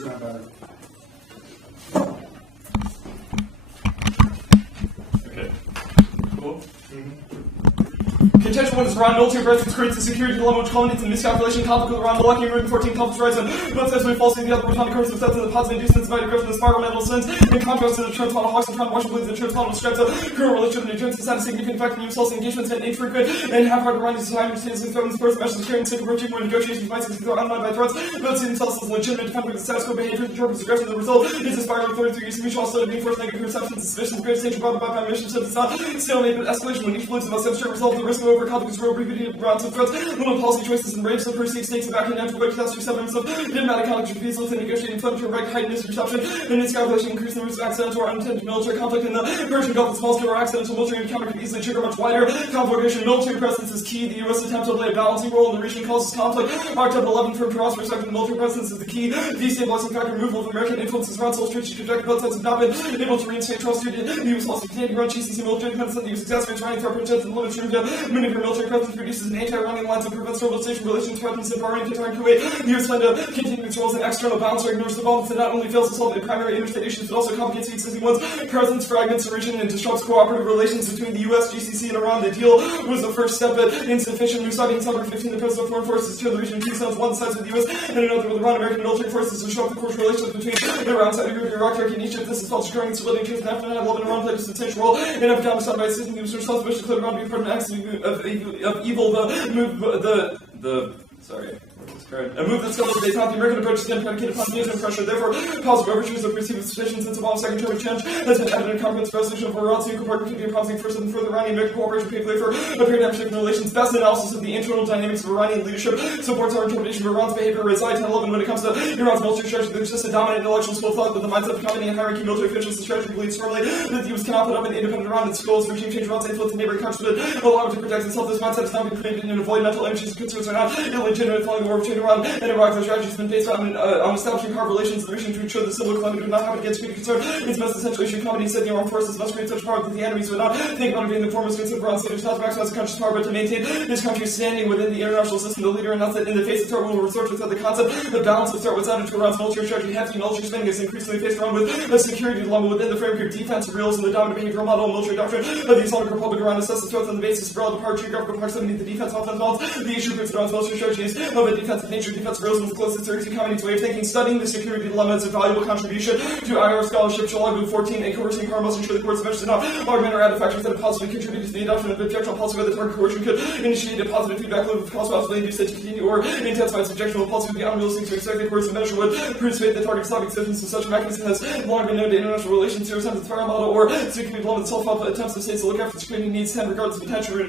first time better. Okay. Cool. Contention 1 is Iran military presence creates a security dilemma which culminates in miscalculation, conflict with Iran, the lucky and 14 conflict rights, and both sides may falsely the other platonic course of steps in the positive inducements by growth in the spiral mental sense. In contrast to the transplanet hawks and Trump Washington believes the transplanet describes a current relationship and endurance has significant effect on false engagements and infrequent and half-hearted Iranian society understands the threatens first messages carrying sick approaching when negotiations might succeed or unmined by threats, but see themselves as legitimate defending the status quo behavior, the purpose aggression. The result is a spiral of 33 years of mutual hostility being forced negative perceptions and suspicions of great nature brought about by mission so it's not stalemate but escalation when each believes the most abstract result of the risk of over conflict is real repeated rounds of threats, little policy choices and range, so perceived stakes and back and down to avoid catastrophe seven himself, diplomatic conflict with peaceful and negotiating inflammatory right heightened misperception, and its calculation increase the risk of accidental or unintended military conflict in the Persian Gulf. The small scale or accidental military encounter can easily trigger much wider conflagration. Military presence is key. The U.S. attempt to play a balancing role in the region causes conflict. Article 11 from Toronto's perspective, the military presence is the key destabilizing factor. Removal of American influences around sole strategic objective. Both sides have not been able to reinstate trust due to the U.S. loss of Canadian ground GCC military defense and the U.S. exacerbates Iranian threat potential and limits room to maneuver military presence produces an anti-Iranian lines and prevents stabilization relations threatens in Bahrain, Qatar, and Kuwait. The U.S. plan to continue its roles in external balance or ignores the balance that not only fails to solve the primary interstate issues but also complicates the existing ones. Presence fragments the region and disrupts cooperative relations between the U.S., GCC, and Iran. The deal was the first step but insufficient. Musadi in September 15, the President of Foreign Forces to the region two sides, one side with the U.S. and another with Iran. American military forces to show up the course relations between Iran, Saudi Arabia, Iraq, Turkey, and Egypt. This is false occurring stability in Afghanistan. Iran played a substantial role in Afghanistan by assisting the U.S. responsible to declare Iran to be part of an acts of evil. A move that scales they found the American approach is again predicated upon near-term pressure. Therefore, positive overtures of perceived suspicion since Obama's second term of change has been evident in conference resolution of Iran to incorporate could be a promising first and further Iranian-American cooperation paved way for a paradigm shift in relations. Best analysis of the internal dynamics of Iranian leadership supports our interpretation of Iran's behavior as I-1011 when it comes to Iran's military strategy. There's just a dominant intellectual school of thought that the mindset of company and hierarchy military officials and strategy believes firmly that the U.S. cannot put up an independent Iran. Its goals for regime change Iran's influence in neighboring countries but allow it to protect itself. This mindset has not been created and avoid mental images and concerns are not illegitimate following the war between Iran and Iraq. The strategy has been based on establishing power relations in the region to ensure the civil calamity would not happen against security concern. Its most essential issue company said the armed forces must create such power that the enemies would not think about being the foremost against the Iran state. Not to maximize the country's power but to maintain this country's standing within the international system. The leader announced that in the face of threat will resort to the concept the balance of threat was added to Iran's military strategy. Hefty military spending is increasingly faced around with a security dilemma within the framework of defensive realism. The dominant behavioral model and military doctrine of the Islamic Republic Iran assesses threats on the basis of relative power, geographical proximity, the defense offense balance. The issue proves Iran's military strategy is of a defensive nature. Defensive realism is the closest to economy's way of thinking. Studying the security dilemma is a valuable contribution to IR scholarship. Shalagu 14, a coercing power must ensure the courts eventually not augment or add factors that have positively contributed to the adoption of objectional policy where the target coercion could initiate a positive feedback loop of cause possibly induce it to continue or intensify subjectional policy would be unrealistic to expect the coercive measure would persuade the target's Islamic existence. Such a mechanism has long been known to international relations to resemble the spiral model or security dilemma itself. Attempts to states to look after security needs tend regardless of potential to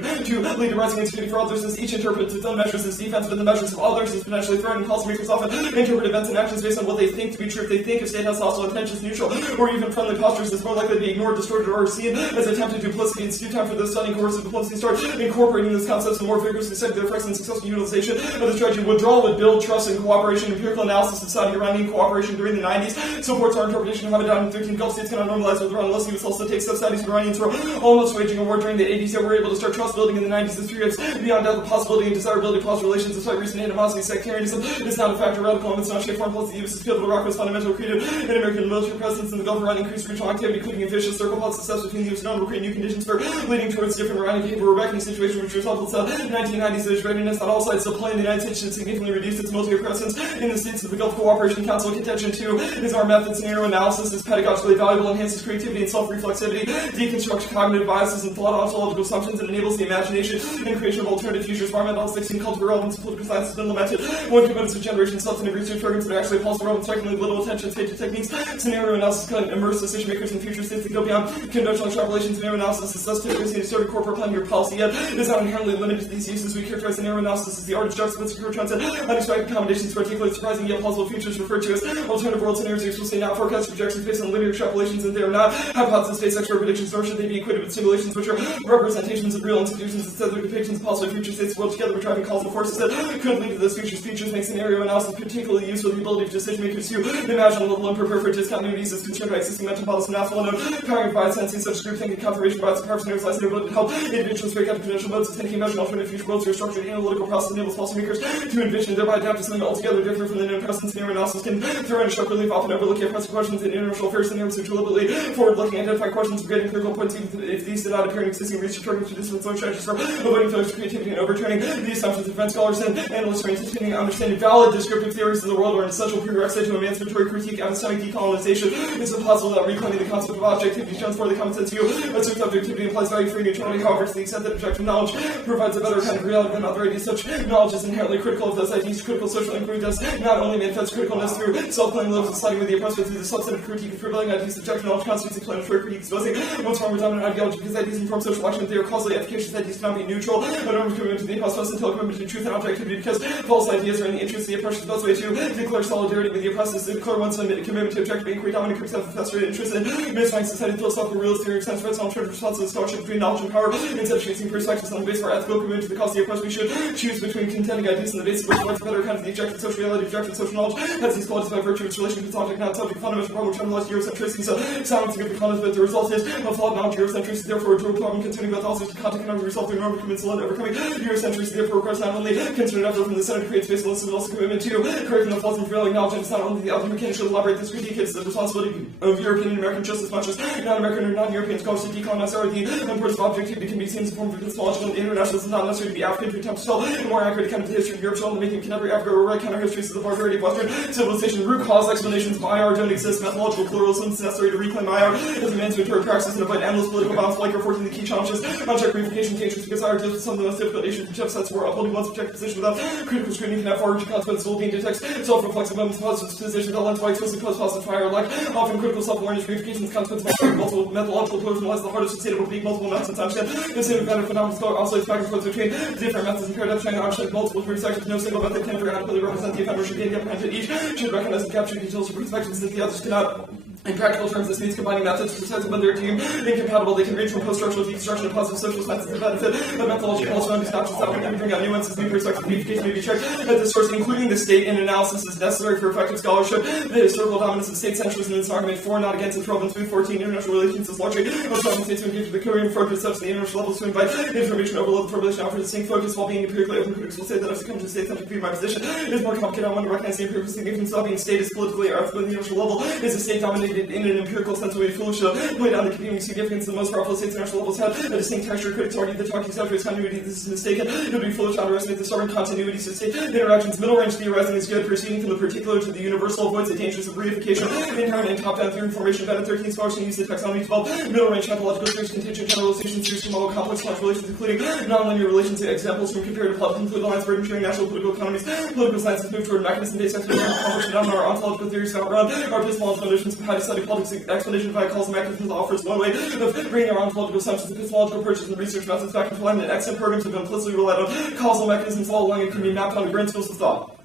lead to rising insecurity for others as each interprets its own measures as defense but the measures of others is potentially threatening. Policymakers often interpret events and actions based on what they think to be true. If they think a state has hostile intentions, neutral, or even friendly postures, it's more likely to be ignored, distorted, or seen as attempted duplicity. It's due time for the studying coercive diplomacy start incorporating these concepts and more vigorously study their effects and successful utilization of the strategy. Withdrawal would build trust and cooperation. Empirical analysis of Saudi-Iranian cooperation during the 90s supports our interpretation of how the dominant 13 Gulf states cannot normalize with Iran unless the U.S. also takes steps. Saudis and Iranians were almost waging a war during the 80s, yet were able to start trust building in the 90s. This period beyond doubt the possibility and desirability of positive relations despite recent animosity. Sectarianism is not a factor. Radical elements not shape foreign policy. The U.S.'s field of Iraq was fundamental, created an American military presence in the Gulf. Iran increased regional activity, including a vicious circle of success between the U.S. and Iran will create new conditions for leading towards different Iranian behavior. We're back in a situation which resulted in the 1990s. There's readiness on all sides to play, and the United States should significantly reduce its military presence in the states of the Gulf Cooperation Council. Contention 2 is our method. Scenario analysis is pedagogically valuable, enhances creativity and self-reflexivity, deconstructs cognitive biases and philological assumptions, and enables the imagination and creation of alternative futures. Environmental 16 cultural relevance of political science has been lamented. One commitment to generation substantive research programs that actually appalls relevant. Secondly, little attention to stage techniques. Scenario analysis can immerse decision makers in future states that go beyond conventional extrapolation. Scenario analysis is thus typically seen as sort of corporate planning or policy, yet it is not inherently limited to these uses. We characterize scenario analysis as the art of juxtaposing secure trends and unexpected accommodations for articulate surprising yet plausible futures referred to as alternative world scenarios. You're supposed to not forecast projections based on linear extrapolations, and they are not hypothesis-based expert predictions, nor should they be equated with simulations which are representations of real institutions. Instead, they're depictions of possible future states world together with driving causal forces that could lead to those features make scenario analysis particularly useful. The ability of decision makers to imagine a level and prepare for discontinuities is concerned by existing mental models and natural node, powering provide senses such as group thinking, confirmation bias, and purpose and ability to help individuals break out of conventional modes of thinking, imagine alternate future worlds through a structured analytical process enables policymakers to envision and thereby adapt to something altogether different from the known present. Scenario analysis can throw in a sharp relief, often overlooking at present questions in international affairs scenarios which deliberately forward-looking identify questions of great critical points even if these did not appear in existing research targets to dismiss own strategies for avoiding failures, creativity, and overturning the assumptions of advanced scholars and analysts are anticipating understanding valid descriptive theories of the world are an essential prerequisite to emancipatory critique and epistemic decolonization. It's impossible that reclaiming the concept of objectivity shows for the common sense view assumes objectivity implies value-free neutrality. However, to the extent that objective knowledge provides a better kind of reality than other ideas, such knowledge is inherently critical of those ideas. Critical social inquiry does not only manifest criticalness through self-claiming levels of siding with the oppressed, but through the substantive critique of prevailing ideas. Objective knowledge constitutes explanatory critique, exposing one's former dominant ideology because ideas inform social action. They are causally efficacious. Ideas cannot be neutral. A normative commitment to the impost until commitment to truth and objectivity, because false ideas are in the interest of the oppressed. The best way to declare solidarity with the oppressed is to declare one's commitment to objective inquiry. Dominant groups have frustrated interest in mystifying society. Philosophical realist theory extends its own responsibility scholarship between knowledge and power. Instead of choosing perspectives on the basis of our ethical commitment to the cause of the oppressed, we should choose between contending ideas on the basis of which provides a better account of the objective social reality. Objective social knowledge has these qualities by virtue of its relation to its object, not subject. Fundamental problem which underlies Eurocentricity. So, sounds to give the content, but the result is a flawed knowledge. Eurocentricity, therefore, a dual problem concerning both also the content cannot be resolved through normative commitments alone. Overcoming Eurocentricity, therefore, requires not only concerted effort from the center to create space, but also commitment to correcting the flaws in prevailing knowledge. And it's not only the other who can should elaborate this critique, it's the responsibility of European and American just as much as non-American or non-European scholars to decolonize our the importance of objectivity can be seen as a form of epistemological and international. It's not necessary to be African to attempt to tell a more accurate account of the history of Europe, so only making contemporary Africa or right counter histories of the barbarity of Western civilization. Root cause explanations of IR don't exist. Methodological pluralism is necessary to reclaim IR as a emancipatory practice and avoid endless political bounds like reporting the key challenges. Unchecked reunification dangerous because IR deals with some of the most difficult issues and sets where upholding one's objective position without critical scrutiny can have far-reaching consequences. Will being detects self-reflexive moments positive position that lends why explicitly post-positive fire like often critical self-awareness reunification is consequences of multiple methodological pluralism lies the heart of sustainable critique. Multiple methods and times the same event of phenomenal scholar oscillates back and forth between different methods and paradigms trying to understand multiple perspectives. No single method can adequately represent the offender should gain the upper hand. Each should recognize and capture details of perspectives that the others cannot. In practical terms, this means combining methods precisely when they're deemed incompatible. They can range from post-structural deconstruction to positive social science to the benefit of methodological alternatives, not just that one can bring out nuances. New perspective unification may be checked at the source, including the state in analysis is necessary for effective scholarship. The historical dominance of state centrism in this argument for, not against, its relevance with 14 international relations is largely most often states to engage with the Korean focus such the international levels to invite information overload the formulation offer distinct focus while being empirically open. Critics will say that as it comes to state-centric view, my position is more complicated. I want to recognize the empirical significance of being state is politically or ethically the international level is a state dominated in an empirical sense way foolish to lay down the continuing significance of the most powerful states international levels have a distinct texture. Critics argue that talking exaggerates continuity. This is mistaken. It would be foolish to underestimate the stubborn continuities of state interactions. Middle range theorizing is good. Proceeding from the particular to the universal avoids the dangers of reification inherent in top-down theory formation. Better 13 scholars can use the taxonomy to develop middle range typological theories, contingent generalizations, series to model complex class relations, including nonlinear relations. Examples from comparative plot include the lines burden sharing national political economies. Political science has moved toward mechanism-based explanation of complex phenomena. Our ontological theories found around our epistemological notions of how to study politics. Explanation via causal mechanisms offers one way of bringing our ontological assumptions, epistemological approaches, and research methods back into alignment. Excellent programs have implicitly relied on causal mechanisms all along and can be mapped onto principles of thought.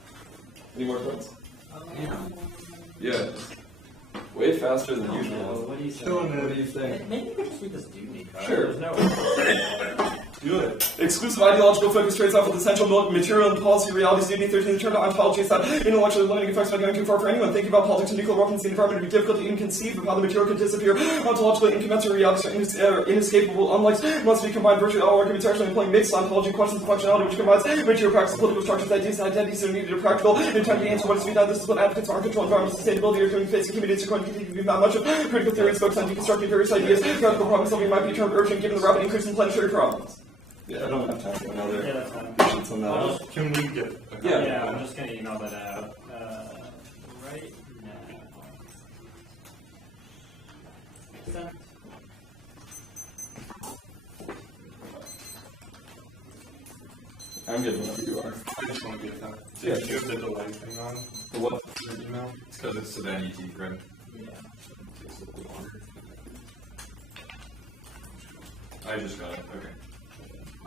Any more points? Yeah. Way faster than usual. What do you say? What do you think? Maybe we could just read this Dewey card. Sure. There's no. Do it. Exclusive ideological focus trades off with essential material and policy realities. Duty 13, the term of ontology is that intellectually limiting effects by going too far for anyone. Thinking about politics and nuclear weapons in the environment would be difficult to even conceive of how the material could disappear. Ontologically incommensurate realities are inescapable. Unlike must be combined virtually all arguments are actually employing mixed ontology questions of functionality, which combines material practice, political structures, ideas, and identities that are needed to practical in time to answer what is to be done. This is what advocates of uncontrolled environmental sustainability are doing facing communities are going to continue to be not much of critical theories focused on deconstructing various ideas. Practical problem solving might be termed urgent given the rapid increase in planetary problems. Yeah, I don't have time for another. Yeah, that's fine. Patience on that. Can we get a copy? Yeah, I'm just going to email that out right now. Send. I'm good whenever you are. I just want to get that. Yeah. Do you have the delay thing on The what? your email? It's because it's an NDT, right? Yeah. Takes a little bit longer. I just got it. Okay.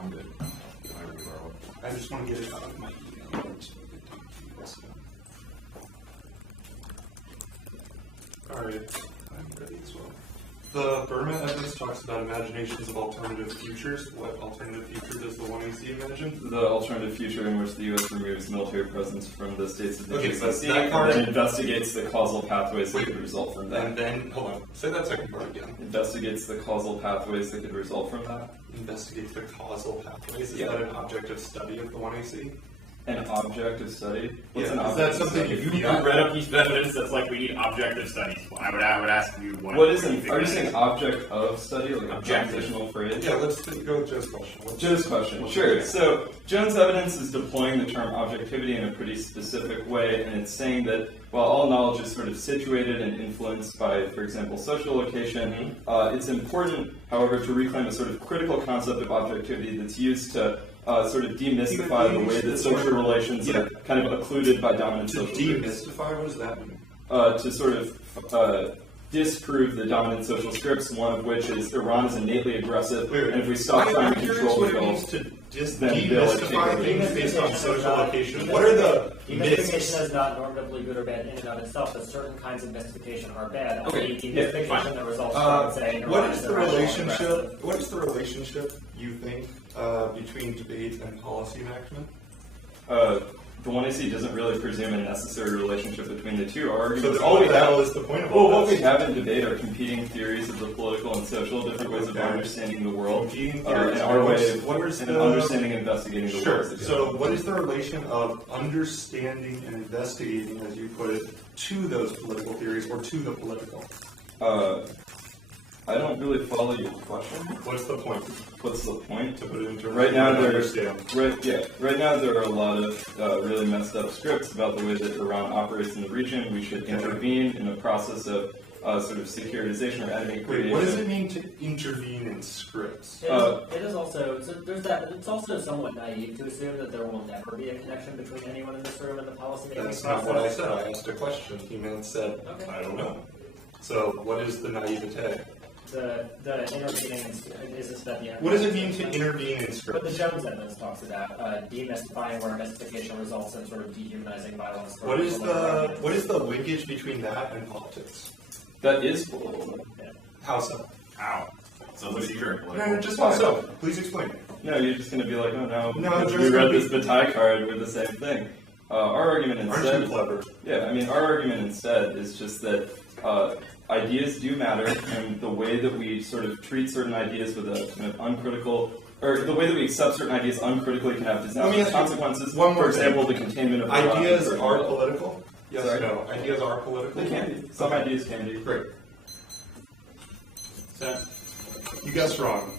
I'm good. I already borrowed it. I just want to get it out of my email. Alright, I'm ready as well. The Burma evidence talks about imaginations of alternative futures. What alternative future does the 1AC imagine? The alternative future in which the U.S. removes military presence from the states of the Okay, so GCC that part- and then investigates the causal pathways that could result from that. And then, hold on, say that second part again. Investigates the causal pathways that could result from that. Investigates the causal pathways. Is Yeah. that an objective study of the 1AC? An object of study? What's Yeah, an is object that of something study? If you read a piece of evidence that's like, we need objective studies, I would ask you What is do you an, think are you that saying is? object of study, like a Objective. prepositional phrase? Yeah, let's go with Joe's question. Joe's question. Sure. So Jones' evidence is deploying the term objectivity in a pretty specific way, and it's saying that while all knowledge is sort of situated and influenced by, for example, social location, it's important, however, to reclaim a sort of critical concept of objectivity that's used to sort of demystify the way that social relations are kind of occluded by dominant To social groups. demystify, what does that mean? To sort of disprove the dominant social scripts, one of which is Iran is innately aggressive, and if we stop trying to control the means Gulf, to just then they'll demystify take things over. based on Demystification social is not- location. What are the Mystification myths? is not normatively good or bad in and of itself, but certain kinds of mystification are bad. Okay, The yeah, mystification that results from saying What Iran is the irrational and relationship? aggressive. What is the relationship you think between debate and policy enactment? The 1AC doesn't really presume a necessary relationship between the two. Our So arguments, what the hell is the point of all what we this? have in debate are competing theories of the political and social, different ways of Okay. understanding the world, Competing and theories. our way of What is and the- understanding and investigating the Sure. world. So, what is the relation of understanding and investigating, as you put it, to those political theories or to the political? I don't really follow your question. What's the point? What's the point? To put it into Right now, understand. Right now, there are a lot of really messed up scripts about the way that Iran operates in the region. We should intervene in a process of sort of securitization or enemy creation. Wait, what does it mean to intervene in scripts? It is also so there's that. It's also somewhat naive to assume that there will never be a connection between anyone in this room and the policymaking That's process. not what I said. I asked a question. He meant said, Okay. I don't know. So, what is the naivete? The intervening is this that the What does it mean to intervene in But the scripts? Jones evidence talks about demystifying where mystification results in sort of dehumanizing violence. for What is people that are what is the linkage between that and politics? That is political. How so? How? So what's your No, just how so? Please explain. No, you're just going to be like, oh no, No, because just we read gonna this Bataille card with the same thing. Our argument Aren't you instead, clever? yeah, I mean, our argument instead is just that ideas do matter, and the way that we sort of treat certain ideas with a kind of uncritical, or the way that we accept certain ideas uncritically can have Let me disastrous ask you consequences. one more For example, thing. the containment of Ideas Iran, are political? Yes Sorry? or no? Ideas are political? They can be. Some ideas can be. Great. You guessed wrong.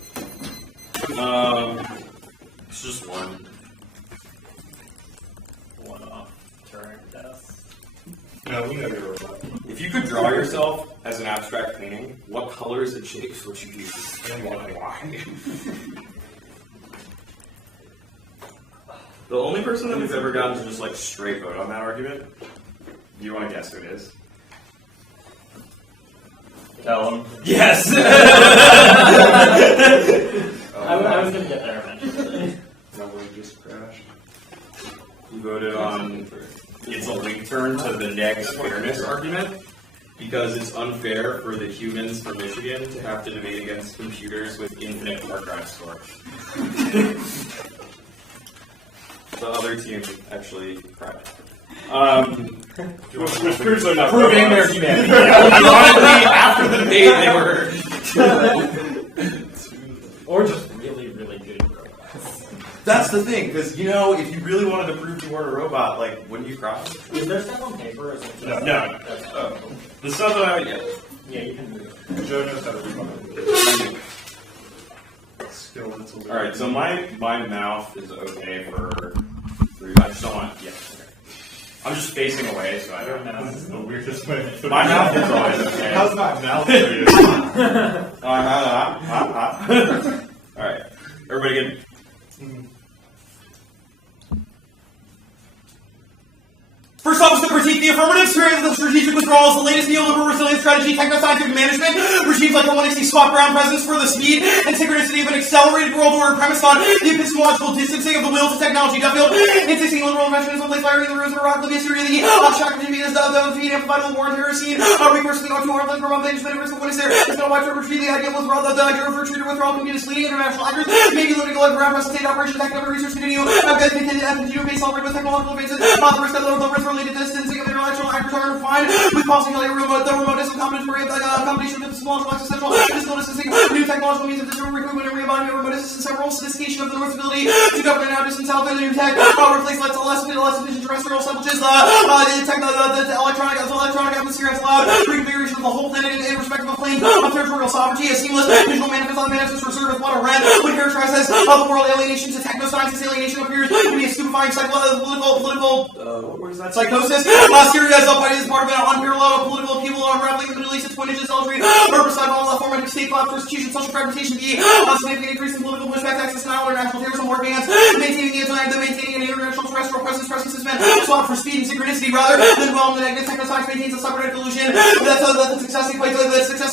It's just one. one-off Turing test. No, we know you're right. If you could draw yourself as an abstract painting, what colors and shapes would you use? And why? The only person that we've ever gotten to just like straight vote on that argument, do you want to guess who it is? Tell him. Yes! I was going to get there eventually. That one just crashed. He voted on it's a link turn to the next fairness argument because it's unfair for the humans from Michigan to have to debate against computers with infinite hard drive storage. The other team actually cried. Which proves they're not proving their humanity. Ironically, after the debate, they were. Or just really, really good robots. That's the thing, because if you really wanted to prove you weren't a robot, like, wouldn't you cry? Is there stuff on paper or is it just... No. Oh. The stuff that I get. Yeah, you can move it. Joe knows how to do it. Skill that's a little. Alright, so my mouth is okay for 3. I just don't want. Yeah. Okay. I'm just facing away, so I don't know. This is the weirdest way. My mouth is always okay. How's my mouth for you? Alright. Everybody good? First off is to critique the affirmative series of the strategically withdrawals, the latest neoliberal resilience strategy, techno-scientific management, regimes like the one swap ground presence for the speed and synchronicity of an accelerated world order premised on the epistemological distancing of the will to technology. Duffield, insisting liberal inventionism, place firing the ruins of Iraq, Libya, Syria, the shock of the feed amplified of the war on terror scene, recourse to the R2 Harlan, Roman Things, but what is there? There's no wide retreat. The idea was the idea of retreat or withdrawal can be misleading. International actors maybe limiting like ground press state operations, technical research continue. Continue based on with technological advances. The risk related distancing of international actors are defined with causing the remoteness of combination of epistemological existential physical distancing, new technological means of digital recruitment and reembodiment, remoteness, and several sophistication of the North's ability to govern an out-distance south and new tech, replace less efficient terrestrial assemblages, the electronic atmosphere has allowed reconfiguration of the whole planet in respect of a claim of territorial sovereignty, a seamless digital manifest reserve with what a rent would characterize as the world alienation to techno-science. This alienation appears to be a stupefying political psychosis. Syria is part of an unparalleled political upheaval unraveling the Middle East. Its point is adultery, purpose of all form of state persecution, social fragmentation, significant increase in political pushback, access to international terrorism, war bans, maintaining an international terrestrial presence has been swapped for speed and synchronicity rather than the negative techno-science maintains a separate illusion. That's the success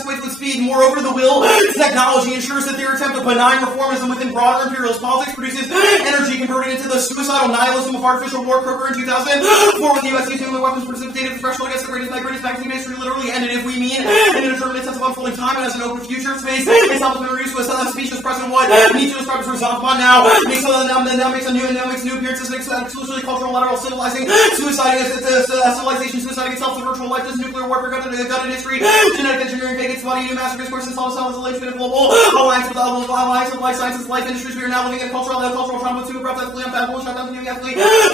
equates with speed. Moreover, the will to technology ensures that their attempt of benign reformism within broader imperialist politics produces energy converted into the suicidal nihilism of artificial war. Kroger in 2004, when the U.S. used nuclear weapons precipitated the threshold against the greatest vaccine history literally ended. If we mean an indeterminate sense of unfolding time and as an open future space, itself has been reduced to a speechless present what Nietzsche describes as Zampon now makes a new appearances and exclusively cultural lateral civilizing civilization suiciding itself to virtual life. This nuclear warfare got in history, genetic engineering, vacant body, new master discourse, and self-isolation, and global alliance with life sciences, life industries. We are now living in cultural trauma too abrupt, ethically unfathomable, shut down,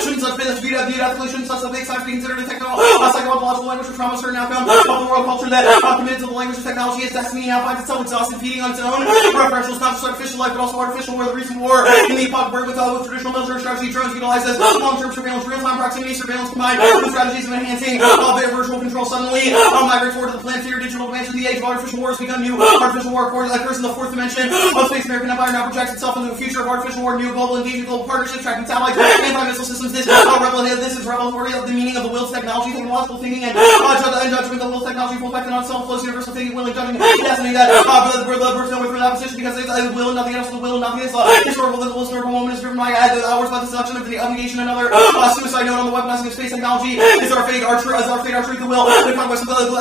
shouldn't such viewed ethically, shouldn't such big science be considered a psychological language for trauma, certain outcome of the world culture that committed to the language of technology. Its destiny now finds itself exhausted, feeding on its own referentials, not just artificial life, but also artificial, where the recent war in the epoch with traditional military strategy, drones utilized as long-term surveillance, real-time proximity surveillance combined with strategies of enhancing virtual control suddenly migrate forward to the planetary digital dimension. The age of artificial war has begun. New artificial war occurs in the fourth dimension of space. American Empire now projects itself into the future of artificial war, new global engagement, global partnerships, tracking satellites, anti-missile systems. This is revelatory of the meaning of the will to technology, technological thinking, and judgment. The will to technology, full effect, and self-flows, universal thinking, willing, judging, destiny. That the birth with that position because it's will and nothing else. The will and nothing else. Historical moment is driven by hours by the seduction of the obligation. Another suicide note on the weaponizing of space technology is our fate. Our truth. The will. The conquest of the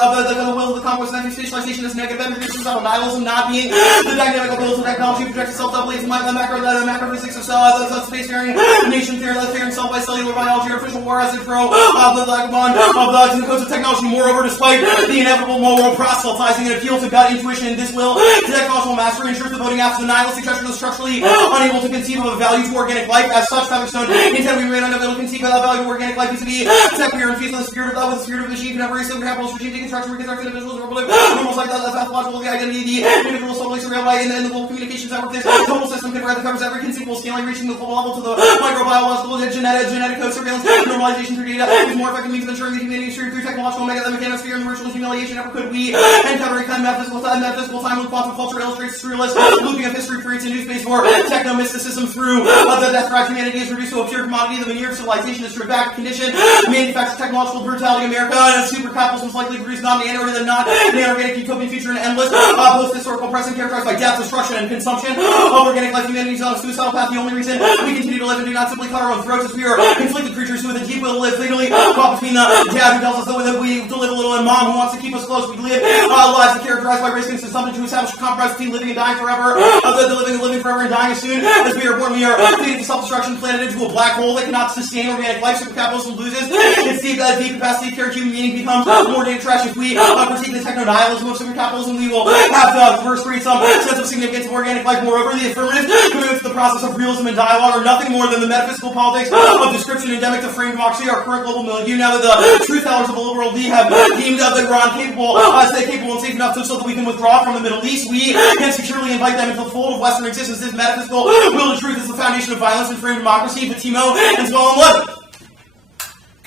will. The conquest of spatialization is negative energy. Suicidal nihilism, not being the dynamic of will to technology projects itself doubly as the macrophysics of spacefaring nation theory, fearing self by cellular biology, artificial war as it grow the codes of technology. Moreover, despite the inevitable moral proselytizing and appeal to gut intuition, this will to technological mastery ensures the voting after the nihilistic treasure is structurally unable to conceive of a value to organic life. As such, Featherstone instead we remain unable to conceive of that value to organic life vis-a-vis tech. We are infused with the spirit of love, with the spirit of the machine, contemporary civil capitalist regime, deconstruction, reconstruction, individuals, almost like that pathological, the identity, the individual solely surveilled by in the global communications network. This total system covers every conceivable scaling, reaching the global level to the microbiological, genetic code surveillance, normalization through data is more effective means of ensuring the humanity is through technological mechanosphere and the virtual humiliation. Never could we encounter a kind of metaphysical time when quantum culture illustrates surrealist looping of history creates a new space for techno mysticism through the death cry. Humanity is reduced to a pure commodity. The veneer of civilization is stripped back condition. Manufactures technological brutality. America and super capitalism is likely to produce non-organic utopian future and endless post-historical present characterized by death, destruction, and consumption of organic life. Humanity is on a suicidal path. The only reason we continue to live and do not simply cut our own throats is we are conflicted creatures who with a deep will to live. Legally caught between the dad who tells us that we to live a little and mom who wants to keep us close. We live lives that characterized by risking something to establish a compromise between living and dying forever. The living forever and dying as soon as we are born. We are feeding to self-destruction, planted into a black hole that cannot sustain organic life. Super capitalism loses its deep capacity to carry human meaning, becomes more data trash. If we critique the techno-nihilism of super capitalism, we will have to first create some sense of significance of organic life. Moreover, the affirmative commitment to the process of realism and dialogue are nothing more than the metaphysical politics of description endemic to frame democracy. Our current global milieu, now that the truth tellers of the liberal elite have deemed that Iran capable and safe enough so that we can withdraw from the Middle East, we can securely invite them into the fold of Western existence. This metaphysical will to truth is the foundation of violence and frame democracy. Fatimo and Swell and Levin.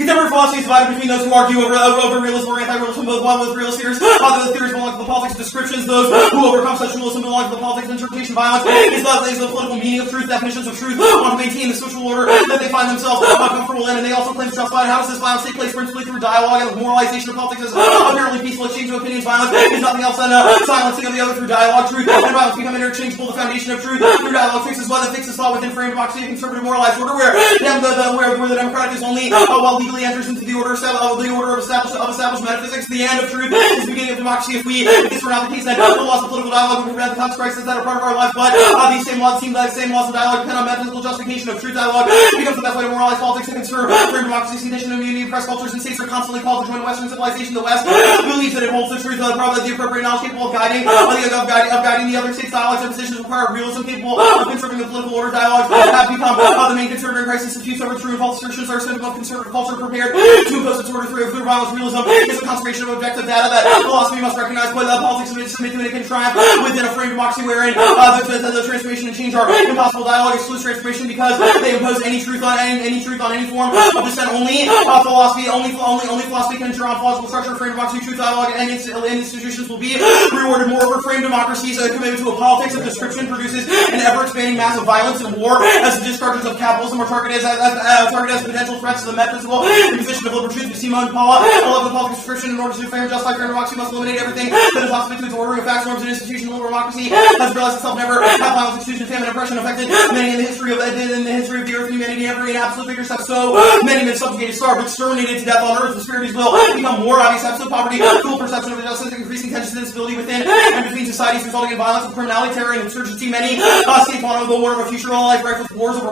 Contemporary philosophy is divided between those who argue over realism or anti-realism, both one with realist theories. The theories belong to the politics of descriptions. Those who overcome such realism belong to the politics of interpretation. Violence is the political meaning of truth, definitions of truth, want to maintain the social order that they find themselves comfortable in, and they also claim to justify it. How does this violence take place? Principally through dialogue and the moralization of politics is apparently peaceful exchange of opinions. Violence is nothing else than silencing of the other through dialogue. Truth and violence become interchangeable. The foundation of truth through dialogue fixes what fixes thought within frame democracy, a conservative moralized order where the democratic is only while legally enters into the order of established metaphysics. The end of truth is the beginning of democracy. If this were not the case, then the laws of political dialogue would prevent the consequences that are part of our life. But these same laws seem like same laws of dialogue depend on metaphysical justification of truth. Dialogue becomes the best way to moralize politics and conserve frame democracy's condition of immunity. Press cultures and states are constantly called to join Western civilization. The West believes that it holds the truth, the appropriate knowledge capable of guiding the other states' dialogues and positions require realism capable of conserving the political order. Dialogues have become the main concern during crisis disputes over true and false assertions. Our system of conservative culture prepared to impose its order through violence. Realism is a conservation of objective data that philosophy must recognize, but politics submit to it can triumph within a frame democracy wherein the transformation and change are impossible. Dialogue excludes transformation because they impose any truth on any form of dissent. Only philosophy can ensure ontological structure. Frame democracy, truth, dialogue, and institutions will be rewarded. Moreover, frame democracies committed to a politics of description produces an ever-expanding mass of violence and war as the discharges of capitalism are targeted as potential threats to the metaphysical imposition of liberal truth. Simone Paula, the politics of description, in order to frame justify frame democracy, must eliminate everything that is hostile to its ordering of facts, norms, and institutions. Liberal democracy has realized itself never have violence, exclusion, famine, oppression affected many in the history of the earth. Humanity, every absolute figures have so many been subjugated, starved, exterminated to death on earth. Disparities will become more obvious. Absolute poverty, cruel perception of injustice, increasing tensions and instability within and between societies, resulting in violence, criminality, terror, and insurgency. Many states want the war of a future all life, rife with wars over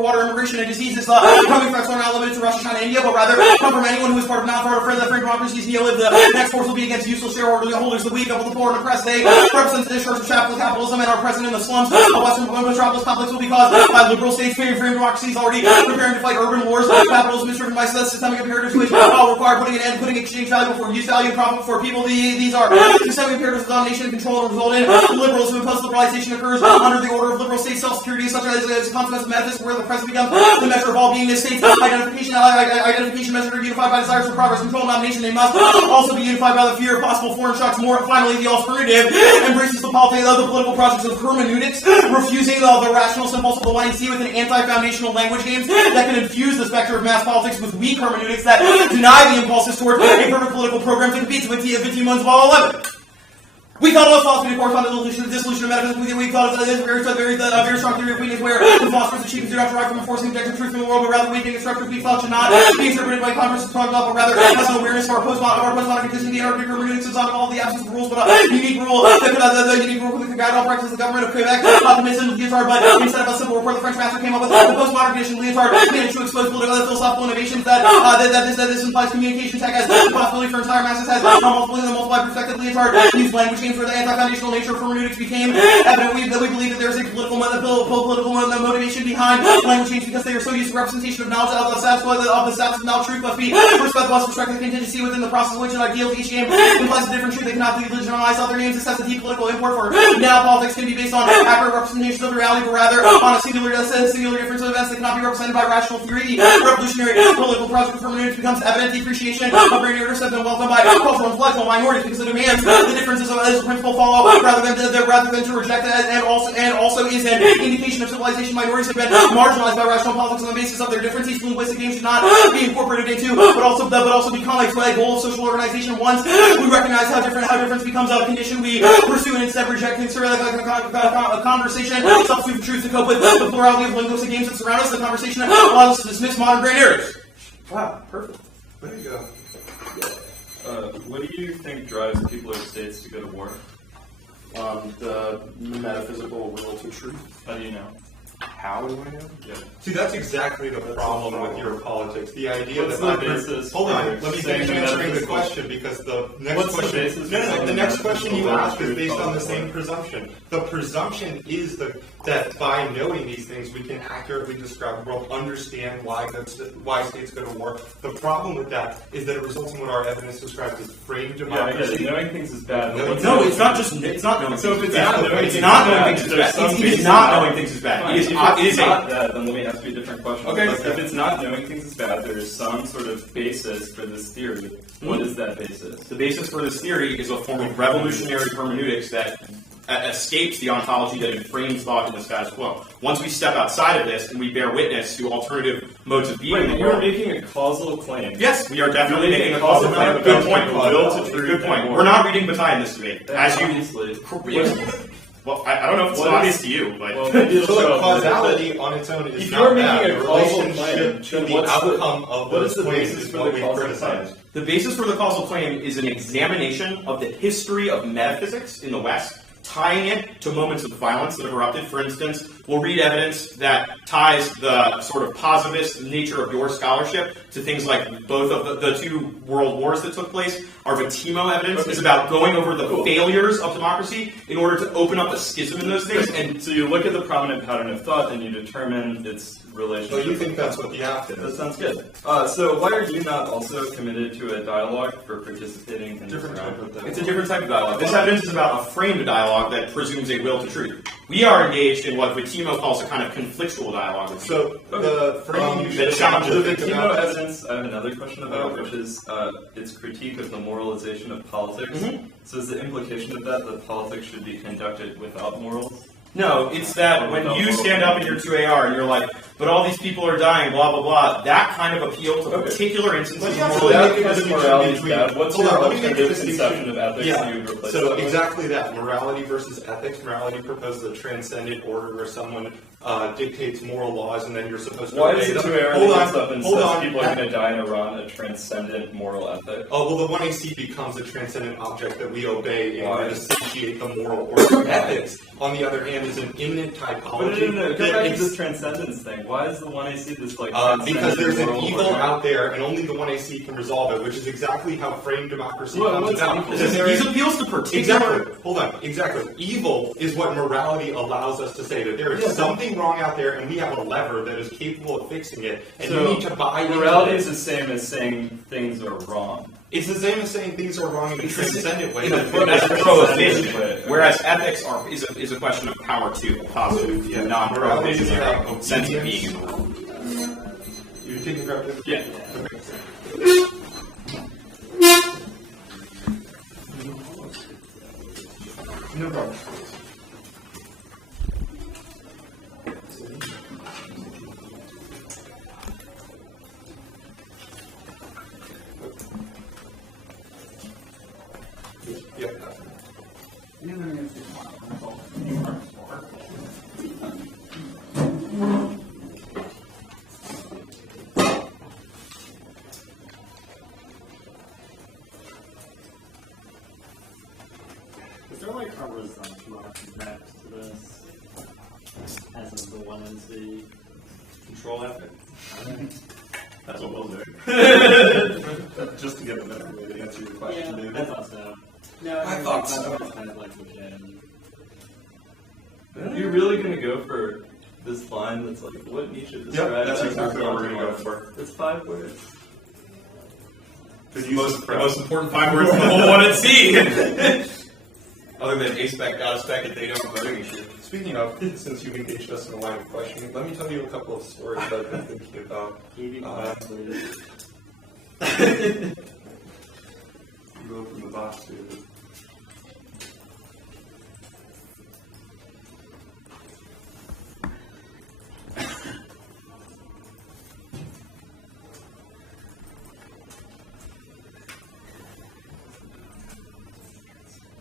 water, immigration, and diseases. Coming threats are not limited to Russia, China, India, but rather come from anyone who is part of the free democracies. The next force will be against useless shareholders, the weak, the poor, and oppressed. They represent the discharge of capitalism and are present in the slums of Western metropolis. Conflicts will be caused by liberal states. Free democracies already preparing to fight urban wars. Capitalism is driven by systemic imperatives which require putting exchange value before use value and profit for people. These are systemic imperatives of domination and control and result in liberalism. Imposed liberalization occurs under the order of liberal state self-security, such as a consequence of metaphysics, where the present becomes the measure of all being. This state's identification measured are unified by desires for progress, control, and domination. They must also be unified by the fear of possible foreign shocks. More finally, the alternative embraces the political projects of hermeneutics, refusing the rational impulse of the 1AC with an anti-foundational language games that can infuse the specter of mass politics with weak hermeneutics that deny the impulses towards a perfect political program to compete with the 15 months of all 11. We thought of philosophy to correspond to the dissolution of metaphysics. We thought of this very strong theory of opinions where the philosophers' achievements do not derive from enforcing objective truth in the world, but rather weakening its structure. We thought should not be interpreted by converse talk about, but rather has an awareness of our postmodern condition. The anarchic hermeneutics is not all the absence of rules, but a unique rule that could guide all practices of the government of Quebec. Optimism with Lyotard, but instead of a simple report, the French master came up with the postmodern condition. Lyotard managed to expose philosophical innovations that this implies communication tech as the possibility for entire masses has multiplied perspective. Lyotard used language games where the anti-foundational nature of hermeneutics became evident. We believe that there is a political motivation behind language change because they are so used to representation of knowledge of the status of knowledge. Truth must be respect the contingency within the process of which an ideal each game implies a different truth. They cannot be legitimized. Other names assess the deep political import for now politics can be based on accurate representations of reality, but rather on a singular difference of events that cannot be represented by rational theory. The revolutionary political project of hermeneutics becomes evident. Depreciation of great orders have been welcomed by cultural and intellectual minorities because it demands the differences of as a principle follow rather than to reject it, and also is an indication of civilization. Minorities have been marginalized by rational politics on the basis of their differences. Linguistic games should not be incorporated into, but also become a goal of social organization. Once we recognize how difference becomes a condition, we pursue and instead reject a conversation, substitute for truth to cope with the plurality of linguistic games that surround us. The conversation allows us to dismiss modern gray areas. Wow, perfect. There you go. What do you think drives people or states to go to war? The metaphysical will to truth. How do you know? How do I know? Yeah. See, that's exactly the problem with your politics. The idea What's that the basis? hold on, let me saying finish answering the metaphysical? question because the next What's the question. basis No, for the next question you metaphysical asked is based on the truth? same presumption. The presumption is that by knowing these things, we can accurately describe the world, understand why states go to war. The problem with that is that it results in what our evidence describes as frame Yeah, I get democracy. it. Knowing things is bad. No, No, it's not just. It's not knowing. So if things it's is bad. not knowing It's things not is knowing bad, things is there's bad. some It is basis not for knowing it. things is bad. Fine. It is. If It it's is not that, then we have to be different. different question. Okay. Like, if it's not knowing things is bad, there is some sort of basis for this theory. What is that basis? The basis for this theory is a form of revolutionary hermeneutics that escapes the ontology that enframes thought in the status quo. Once we step outside of this and we bear witness to alternative modes of being in Wait, the you're world. making a causal claim. Yes, we are definitely making a causal claim. Good point. Good point. We're not reading Bataille in this debate. As you, well, I don't know if it's obvious to you, but Well, maybe it'll So show like, up. causality on its own is If not you're bad. making a The causal relationship claim, to then the what's outcome of what those is the claims basis is for what the we causal criticize. claim? the basis for the causal claim is an examination of the history of metaphysics in the West, tying it to moments of violence that have erupted. For instance, we'll read evidence that ties the sort of positivist nature of your scholarship to things like both of the two world wars that took place. Our Vitimo evidence is about going over the failures of democracy in order to open up a schism in those things. And So you look at the prominent pattern of thought and you determine its relationship. So you think that's what the act That is? sounds good. So why are you not also committed to a dialogue for participating in Different this round? type of it's a different type of dialogue. This evidence is about a framed dialogue that presumes a will to truth. We are engaged in what Vitimo calls a kind of conflictual dialogue. So the framing you that should challenges The the think Vitimo about evidence I have another question about, which is its critique of the moralization of politics. So is the implication of that politics should be conducted without morals? No, it's that when you stand up in your 2AR and you're like, but all these people are dying, blah, blah, blah, that kind of appeal to particular instances yeah, of so morality. that- Because morality is between- bad. What's Hold your on, let me make a alternative distinction. conception of ethics Yeah. you replace So that with? exactly that, morality versus ethics. Morality proposes a transcendent order where someone dictates moral laws and then you're supposed to Why obey does the them. 2AR Hold gets on, up and hold says on. people are going to die in Iran a transcendent moral ethic? Oh, well, the 1AC becomes a transcendent object that we obey in Why? order to satiate the moral order. Ethics, on the other hand, is an immanent typology. No. Go that back to ex- this transcendence thing. Why is the 1AC this like because there's an transcendent evil moral order? out there, and only the 1AC can resolve it, which is exactly how framed democracy Well, comes what's about. evil? These appeals to particular... Exactly. Hold on. Exactly. Evil is what morality allows us to say that there is something wrong out there, and we have a lever that is capable of fixing it, and So, you need to buy into morality it. is the same as saying things are wrong. It's the same as saying things are wrong in a transcendent way. That's that- prohibition. Whereas ethics is a question of power too, positive, Yeah. non-prohibitionary Morality is sense of about being in the world. You're taking corrective? Yeah. No problem. Yeah. Is there like a resumption next to this? As in the one in the Control ethic. That's what we'll do. Just to get a better way to answer your question, yeah, David. I thought so. No, I thought so. It's kind of like legit. You're really going to go for this line that's like what Nietzsche described? that's as exactly what we're something gonna go like- for. It's 5 words. The most important 5 words in the whole one at sea. Other than A-spec, out-of-spec, and they don't voting issue. Speaking of, since you've engaged us in a line of questioning, let me tell you a couple of stories that I've been thinking about. Maybe You open the box, David.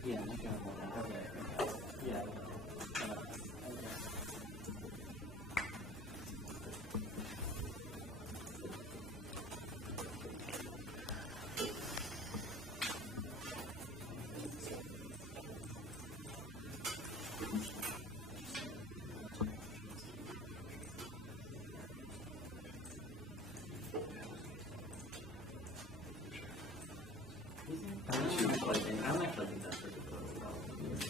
Yeah, I got one. Okay. Yeah. Okay. I don't actually think that's particularly relevant.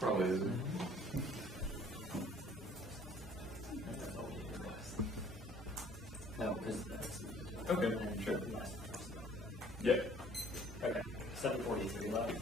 Probably isn't. That's all we need to last. No, because that's Okay, and sure. last. Yeah. Okay, 743 left.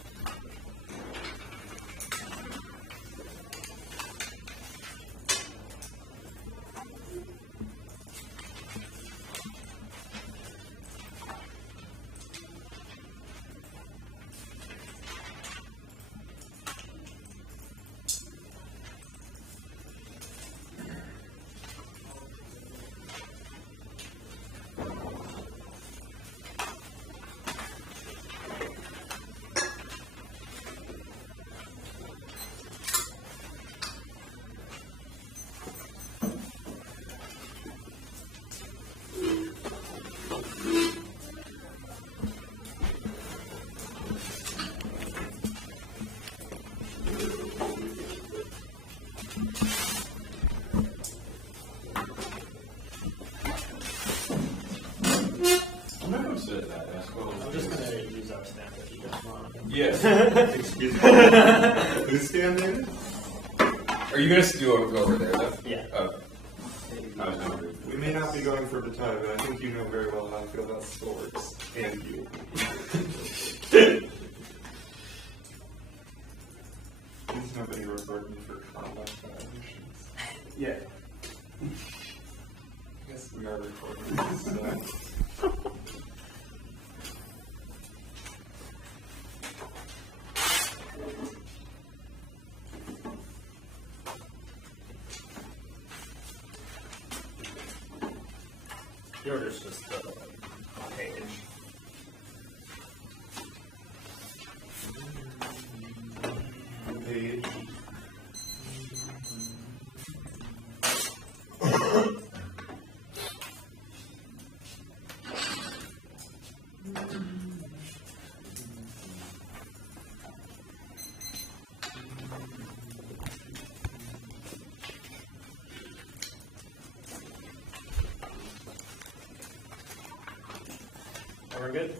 snap if you just want. Yes. Excuse me. Who's standing? Are you gonna go over there though? Yeah. Okay. I was hungry. We may not be going for baton, but I think you know very well how I feel about swords and you. There's nobody reported me for combat violations. Yeah. I guess we are recording this, so. The order's just the page. Page. We're good?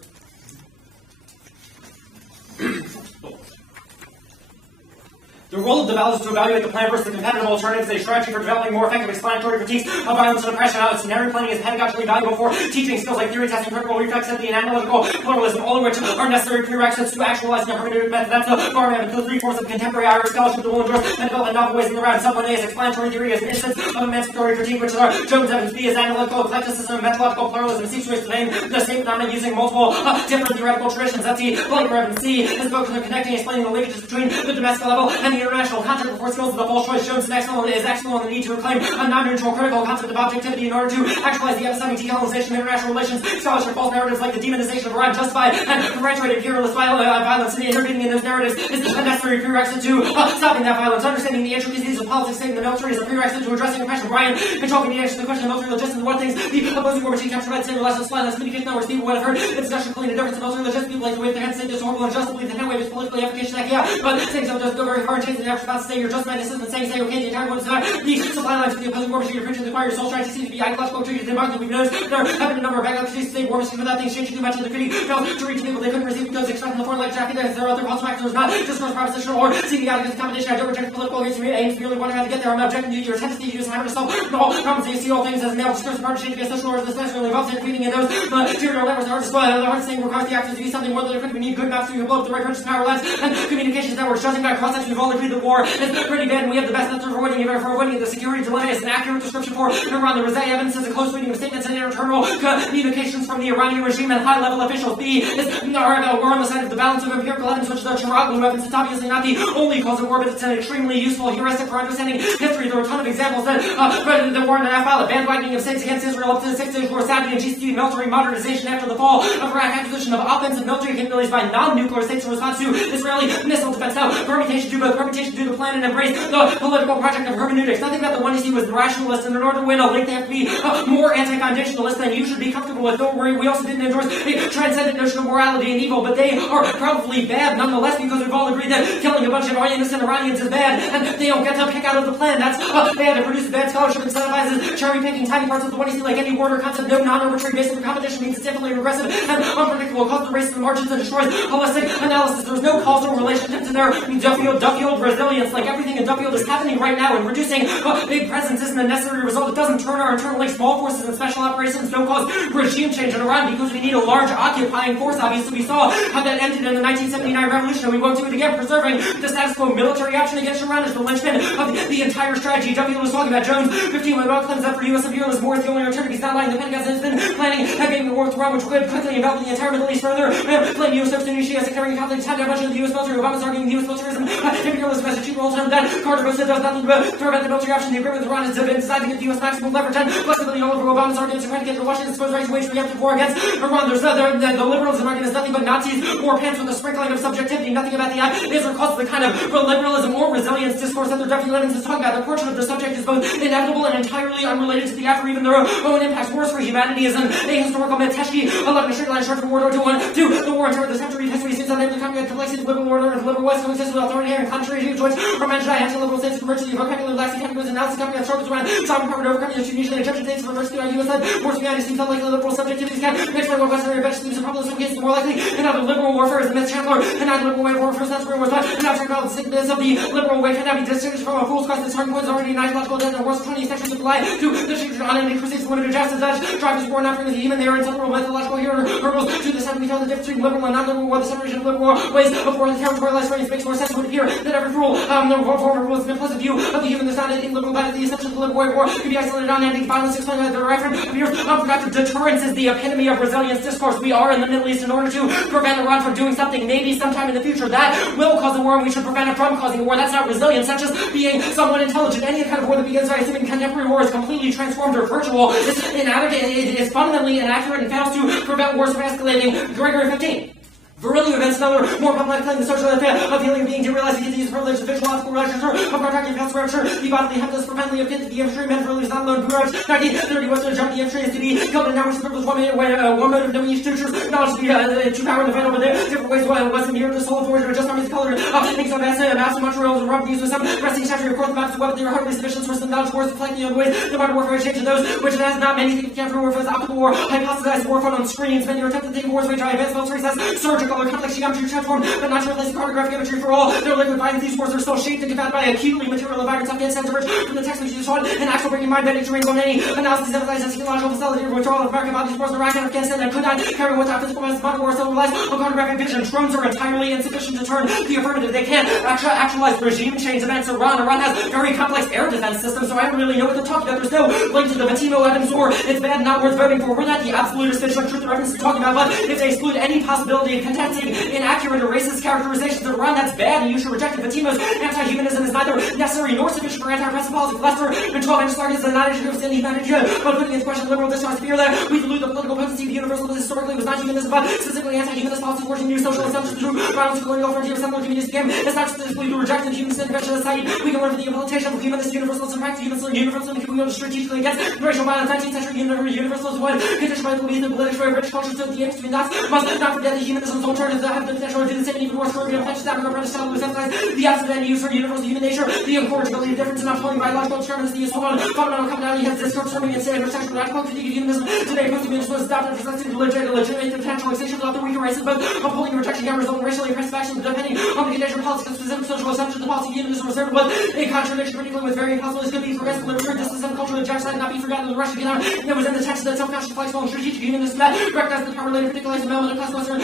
The role of the ballot is to evaluate the plan versus the competitive alternatives, a strategy for developing more effective explanatory critiques of violence and oppression. How scenario planning is pedagogically valuable for teaching skills like theory testing, critical reflexivity, and analytical pluralism, all of which are necessary prerequisites to actualizing a hermeneutic method. That's the format of the 3/4 of contemporary Irish scholarship that will endorse and develop novel ways in the round. Sub 1A is explanatory theory as an instance of emancipatory critique, which is our Jones Evans. B is analytical eclecticism, methodological pluralism. Seeks to explain the same phenomena using multiple different theoretical traditions. That's the Blanker Evans. C is focused on connecting, explaining the linkages between the domestic level and the international context. Before skills of the false choice, Jones is excellent on the need to reclaim a non-neutral critical concept of objectivity in order to actualize the epistemic decolonization of international relations. Scholarship false narratives like the demonization of Iran justify and perpetuate imperialist violence, and intervening in those narratives is a necessary prerequisite to stopping that violence. Understanding the intricacies of politics, saving the military is a prerequisite to addressing oppression. Brian controlling the answer to the question of military logistics and what things the opposing war machine captured by the same lessons, less communication networks, people would have heard the discussion clean the difference of military logistics. People like the way they had to say this horrible and just believe the wave is politically efficacious. But saying so does go very far and change the average about to say you're just my assistant saying okay, the entire world is about the supply lines for the opposing war machine to require your soul trying to seem to be ecological treaties in market. We've noticed there have been a number of backup treaties to say war machine without things changing too much of the critique failed to reach people they couldn't receive because expressing the foreign like traffic there are other possible factors not just for propositional or seeking out against competition. I don't reject political aims merely wondering how to get there. I'm not objecting to your tendency to use hammer to solve all problems. You see all things as now discursive partnership to be a social order that's necessarily involves intervening in those material levers are the hardest thing requires the actors to be something more than different. We need good maps to blow up the right purchase power lines and communications networks. Judging by cross section, we've all agreed that war is pretty bad and we have the best method for avoiding the security dilemma is an accurate description for Iran. The Rizai evidence is a close reading of statements and internal communications from the Iranian regime and high-level officials. B is we're on the side of the balance of empirical evidence, which is the Chiraglu evidence. It's obviously not the only cause of war, but it's an extremely useful heuristic for understanding history. There are a ton of examples that the war in Iraq, the bandwagoning of states against Israel up to the 6 days war, Saudi and GCC military modernization after the fall of Iraq, acquisition of offensive military capabilities by non-nuclear states in response to Israeli missile defense. Now, permutation due to the plan and embrace the political project of hermeneutics. Nothing about the one you see was rationalist, and in order to win a link, they have to be more anti-conditionalist than you should be comfortable with. Don't worry, we also didn't endorse a transcendent notion of morality and evil, but they are probably bad nonetheless because we've all agreed that killing a bunch of innocent Iranians is bad, and they don't get to pick out of the plan. That's bad. It produces bad scholarship, incentivizes cherry-picking tiny parts of the one you see like any order concept. No non-arbitrary basis for competition means it's definitely regressive and unpredictable, causes the race to the margins and destroys holistic analysis. There's no causal relationship to their Duffield resilience. Like everything in Duffield is happening right now, and reducing big presence isn't a necessary result. It doesn't turn our internal like small forces and special operations. Don't cause regime change in Iran because we need a large occupying force. Obviously, we saw how that ended in the 1979 revolution, and we won't do it again. Preserving the status quo military option against Iran is the linchpin of the entire strategy. Duffield was talking about Jones 15 when claims that for U.S. imperialism war is the only alternative. He's not lying. The Pentagon has been planning having the war with Iran, which could quickly envelop the entire Middle East further. Blame U.S. troops in Shia sectarian conflicts. Had a bunch of the U.S. military. Obama's arguing the U.S. militarism imperialism as a cheap alternative. That Carter Bush does nothing to prevent the military option. The agreement with Iran has been designed to give the U.S. maximum leverage and flexibility all over Obama's arguments. Trying to get to Washington's supposed right to wage preemptive war against Iran. There's the liberalism argument is nothing but Nazis or pants with a sprinkling of subjectivity. Nothing about the act is or causes the kind of liberalism or resilience discourse that their Duffield evidence is talking about. Their portrait of the subject is both inevitable and entirely unrelated to the act or even their own impacts. Wars for humanity is an ahistorical myth. Teshki, 11 straight line short from World War II, 1, 2, the war in the century of history seems unable to comprehend complexity of the liberal order and the liberal West coexist with authoritarian country strategic choice, or managed by anti-liberal states of virtually vocabulary, laxing categories, analysis, company that struggles around sovereign power to overcome the Tunisian Egyptian states of emergency on U.S. side, more humanity seems unlikely liberal subjectivities can mix with Western eventually and populism cases more likely, and other liberal warfare is the myth chandler, and neither liberal way of warfare is not where was not, and after about the sickness of the liberal way cannot be distinguished from a fool's quest. The starting point is already an ideological death, and the worst 20th century supply to the shapes on enemy crusades wanted to justice Dutch drivers born after the human, they are inseparable mythological hurdles to the side we tell the difference between liberal and non-liberal war, the separation of liberal ways of war and territorialized phrase makes more sense. It would appear that every rule, no form of rule is an implicit view of the human. There's not anything liberal about it. The essential of the liberal way of war can be isolated on ending violence explained by the reference appears unproductive. Deterrence is the epitome of resilience discourse. We are in the Middle East in order to prevent Iran from doing something maybe sometime in the future that will cause a war, and we should prevent it from causing a war. That's not resilience. That's just being somewhat intelligent. Any kind of war that begins by assuming contemporary war is completely transformed or virtual is inadequate. It is fundamentally inaccurate and fails to prevent wars from escalating. Gregory 15. Virility events, another more complex claim, the social of healing being derealized, the use privilege, the visual optical register, of contracting past structure, the bodily helpless, propensity of the infantry, men virility is not alone, Burrage, 1930 was to jump the infantry is to be killed, and now we're privileged one mode of knowing each teachers, knowledge to be true power in the fight over there, different ways, wasn't here, the soul authority, or just armies color, things of massive Montreal, and rub use with some resting century, of course, the maps of weapon, they were hardly sufficient source of knowledge, wars, reflecting the other ways, the modern warfare change to those, which it has not many things can for warfare, is optical war, hypothesized war fun on screens, many are attempted to take wars, which advanced military says, surgical or complex geometry, transformed, but not to replace the cartographic imagery for all. Their liquid violence, these forces are still shaped and combated by acutely material environments. Afghanistan diverged from the text which you saw, and actual bringing mind bending terrains on any analysis emphasizes psychological facility of withdrawal of American bodies forces Iraq and Afghanistan that could not carry what's physical mass modern war still relies on cartographic vision. Drones are entirely insufficient to turn the affirmative. They can't actualize regime change events. Iran has very complex air defense systems, so I don't really know what to talk about. There's no link to the Batimo Adams war. It's bad, not worth voting for. We're not the absolutist vision of truth the reference is talking about, but if they exclude any possibility of contesting inaccurate or racist characterizations of Iran, that's bad, and you should reject it. Fatimo's anti-humanism is neither necessary nor sufficient for anti-oppressive policy. Lester and 12 inch targets are not introduced in humanity, but putting into question liberal discourse fear that we dilute the political potency of the universal that historically was not humanism, but specifically anti-humanist policy forcing new social assumptions through violence and colonial frontier settler communities game. It's not specifically to reject the humanist intervention of society. We can learn from the implementation of humanist universalism practice, universalism can be used strategically against racial violence. 19th century universalism was conditioned by the belief that British rich culture so the aims to be not must not forget that humanism's alternatives that have the potential to do the same even more scorpion and pension that British settlers emphasize the absolute use for universal human nature, the incorrigibility of difference in upholding biological determinants, the use of fundamental commonality has this transforming and standard sexual radical critique of humanism. Today, post-humanism was adopted for to legitimate the potential extinction of the weaker races, but upholding and rejecting and resulting racially oppressive actions depending on the condition of politics and specific social assumptions. The policy of humanism was was a contradiction, particularly with varying possibilities could be progressive literature, distance and cultural genocide not be forgotten. The Russian economic that was in the text that self-conscious, flexible, and strategic humanism that recognized the power-related particularities of element of class Western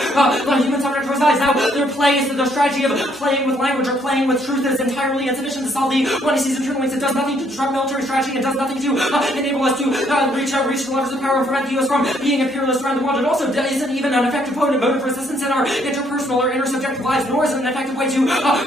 human subject resides. Now, their play is the strategy of playing with language or playing with truth is entirely insufficient to solve the one season turn links. It does nothing to disrupt military strategy. It does nothing to enable us to reach the levers of power and prevent the U.S. from being imperialist around the world. It also isn't even an effective motive for resistance in our interpersonal or intersubjective lives, nor is it an effective way to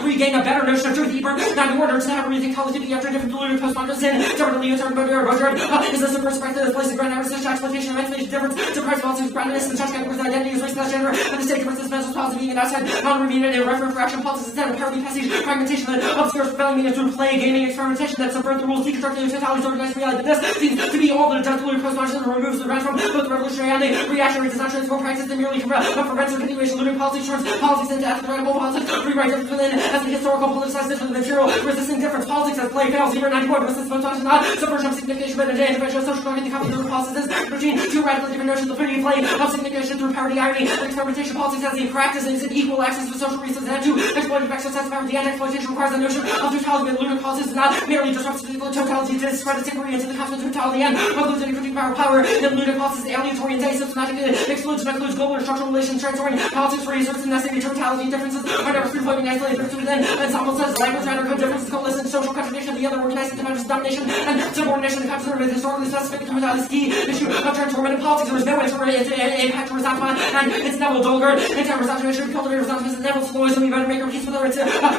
regain a better notion of truth. Even now, in order to have rethink Call of Duty after different deluded postmodern sin, differently you turn is this a perspective that places grand average exploitation and isolation difference to price policies, brandness, and touch categories, identities, race, class, gender, and the state differences, mental policy being an outside, non-remunerated reference for action policies instead of parity passage, fragmentation that obscures prevailing meaning through play, gaming, experimentation that subvert the rules, deconstructing the totalities, organized reality. This seems to be all that deluded postmodern and removes the rest from both revolutionary and a reactionary does not transform practice and merely prevents the continuation of looting policy, turns politics into ethical radical politics, rewrite difference within as the historical politicized into the material, resisting difference, politics as play fails, even 91, resistance, photons, not subversion of signification, but intervention of social cognitive conflict through policies, routine, two radically different notions of play of signification through parity, irony, and experimentation. Politics as the practice and equal access to social reasons and to exploiting effects of power. The anti-exploitation requires the notion of totality, but looting policies is not merely disrupts the totality to spread its inquiry into the concept of totality and includes any critique power. And looting policies is alienatory and asymphtotic. It excludes and includes global or structural relations, transforming politics for research and necessary totality differences are never free-floating, isolated differences within. And Samuel says language and code differences coalescent social contradiction of the other organizing the domination and subordination of considered with historically specific totality key issue of transformative politics. There was no impact to resentment and it's Neville Dolgard. Anti-resentment should be cultivated resentment and Neville's flows and we better make a peace with her. It's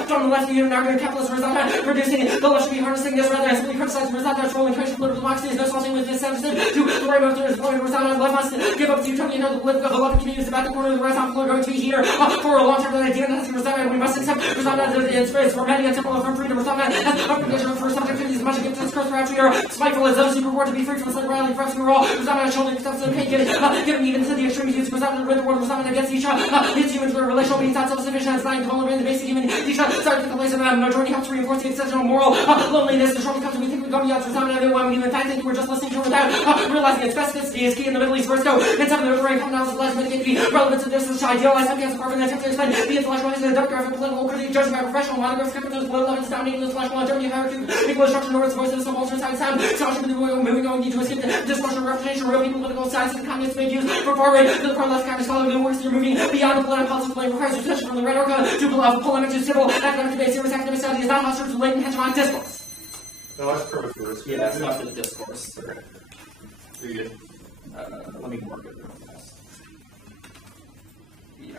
from the left, the narrative capitalist resentment, reducing the left should be harnessing this rather than simply criticizing resentment's role in creation of political democracy is no salting with this sensitive to the right of the resentment. Left must give up to utopian the political development communities about the corner of the resentment are going to be here for a long time. That idea that resentment we must accept resentment as in space for many and temporal from freedom resentment as a condition for subjectivities much against discourse perhaps we are spiteful as those who reward to be free from the slave rallying for us who are all resounding on shoulders, steps and pain, giving even to the extreme use, resounding with the world, resounding against each other. These humans were relational beings, not self-sufficient, and spying tolerant, the basic human nature, starting to complacent, and no journey helps reinforce the exceptional moral loneliness, the shortcomings we think we're going beyond, resounding everyone, we even in fact think we're just listening to it without realizing its specificity is key in the Middle East verse go, and some of the rain coming out of the lives mitigate to be relevant to this to idealize some cancer carbon and attempt to explain the intellectual history of the demographic, political critique, judgment by professional monographs, capitalism, political evidence, dominating the intellectual and Germany, hierarchy, equal instruction, north, voice of the compulsion, sound, scholarship, the moving on, need to escape the discourse of representation, real people, political science, and the communists made use for far right to the far left, communist scholar, new works, you're moving beyond the political politics, playing requires recession from the rhetoric to polemic to civil, academic debate, serious academic study is not hostile to latent hegemonic discourse. No, that's perfect for us. Yeah, that's not the discourse. Okay. Very good. Let me mark it real fast. Yeah.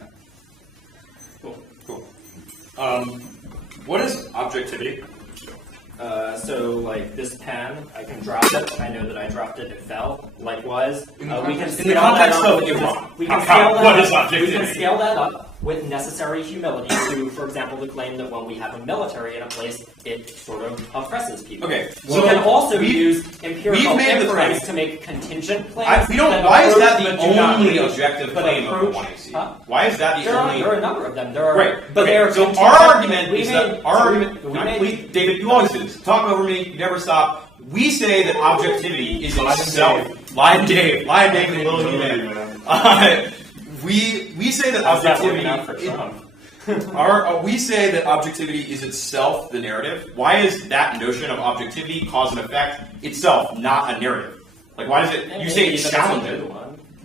Cool. What is objectivity? So like this pen, I can drop it. I know that I dropped it. It fell. Likewise, we can in the context of Iran. We can scale that up with necessary humility to, for example, the claim that when we have a military in a place, it sort of oppresses people. Okay, We can also use empirical inference to make contingent claims. Why is that the but do not only reach, objective but claim of the approach- 1AC? Huh? Why is that the only? There are a number of them. There are Right, but okay, they are so contingent- our argument we is made- that our argument. we made- Please, David, you always do this. Talk over me. You never stop. We say that objectivity is itself. Lion Dave, and Little Human. We say that objectivity. We say that objectivity is itself the narrative. Why is that notion of objectivity, cause and effect, itself not a narrative? Like, why does it? You say it's challenging.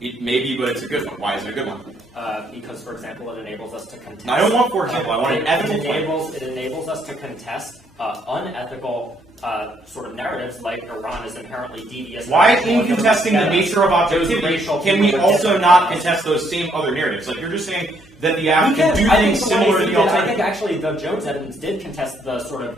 It may be, but it's a good one. Why is it a good one? Because, for example, it enables us to contest. I don't want, for example, I want an ethical claim. It enables us to contest unethical sort of narratives like Iran is inherently devious. Why, in contesting the nature of objectivity, can we also not contest those same other narratives? Like, you're just saying that the app can do things similar to the I alternative. think actually the Jones evidence did contest the sort of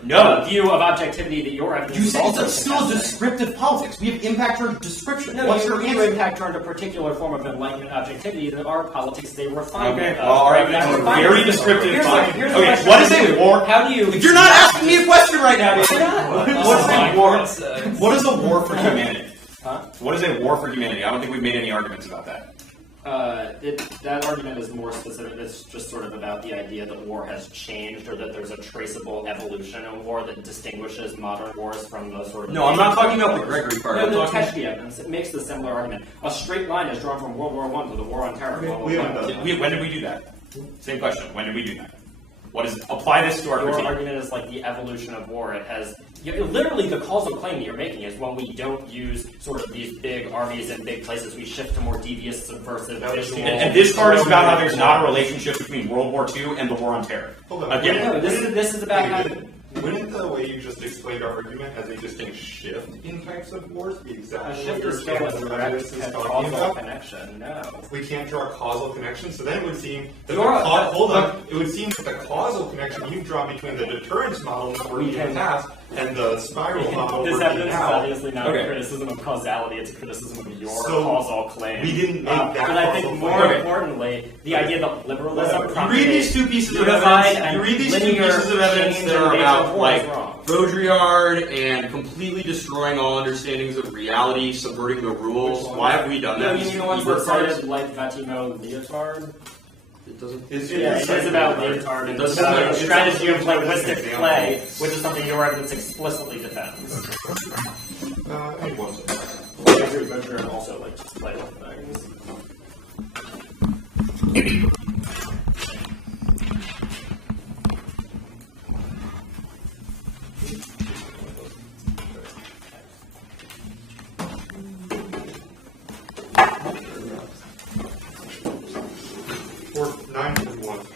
view of objectivity that your evidence You is say also it's still contesting. descriptive politics. We have impact or description. No, What's you your answer? impact turned a particular form of enlightenment objectivity that our politics they refine. Okay, well, all right, that's very descriptive. Here's politics. the Okay, question. what is a war? How do you? If you're not asking me a question right now, dude. What's a war? What What is a war for humanity? Huh? What is a war for humanity? I don't think we've made any arguments about that. That argument is more specific. It's just sort of about the idea that war has changed, or that there's a traceable evolution in war that distinguishes modern wars from the sort of. No, I'm not talking about the Gregory part. No, I'm the talking. Teshke evidence. It makes the similar argument. A straight line is drawn from World War I to the War on Terror. We haven't done that. When did we do that? Same question. When did we do that? What is? Apply this to our Your critique. argument is like the evolution of war. It has literally the causal claim that you're making is when we don't use sort of these big armies in big places, we shift to more devious, subversive, visual. And this part is about how there's not a relationship between World War II and the War on Terror. Hold on. Again, No, this is about how. Wouldn't the way you just explained our argument as a distinct shift in types of wars be A exactly shift what is you're still saying? a What direct this is talking causal about? connection. No. We can't draw a causal connection, so then it would seem that You're- hold on. It would seem that the causal connection you've drawn between the deterrence model that we're We in the can- past and the spiral model This we're in evidence is now. obviously not Okay. a criticism of causality, it's a criticism of your So, causal claim. we didn't make that But I think causal more claim. Okay. importantly, the idea that liberalism you read these two pieces of unified evidence. and You read these two linear pieces of evidence change that in are nature about of war like is wrong. Baudrillard and completely destroying all understandings of reality, subverting the rules. Why have we done No, that? you mean the ones that cited like Vatimo Leotard? It doesn't. Yeah, it is about Leotard and Doesn't the matter. strategy of linguistic play, which is something your evidence explicitly defends. I mean, one second. I agree, Baudrillard also like just play with things. 941.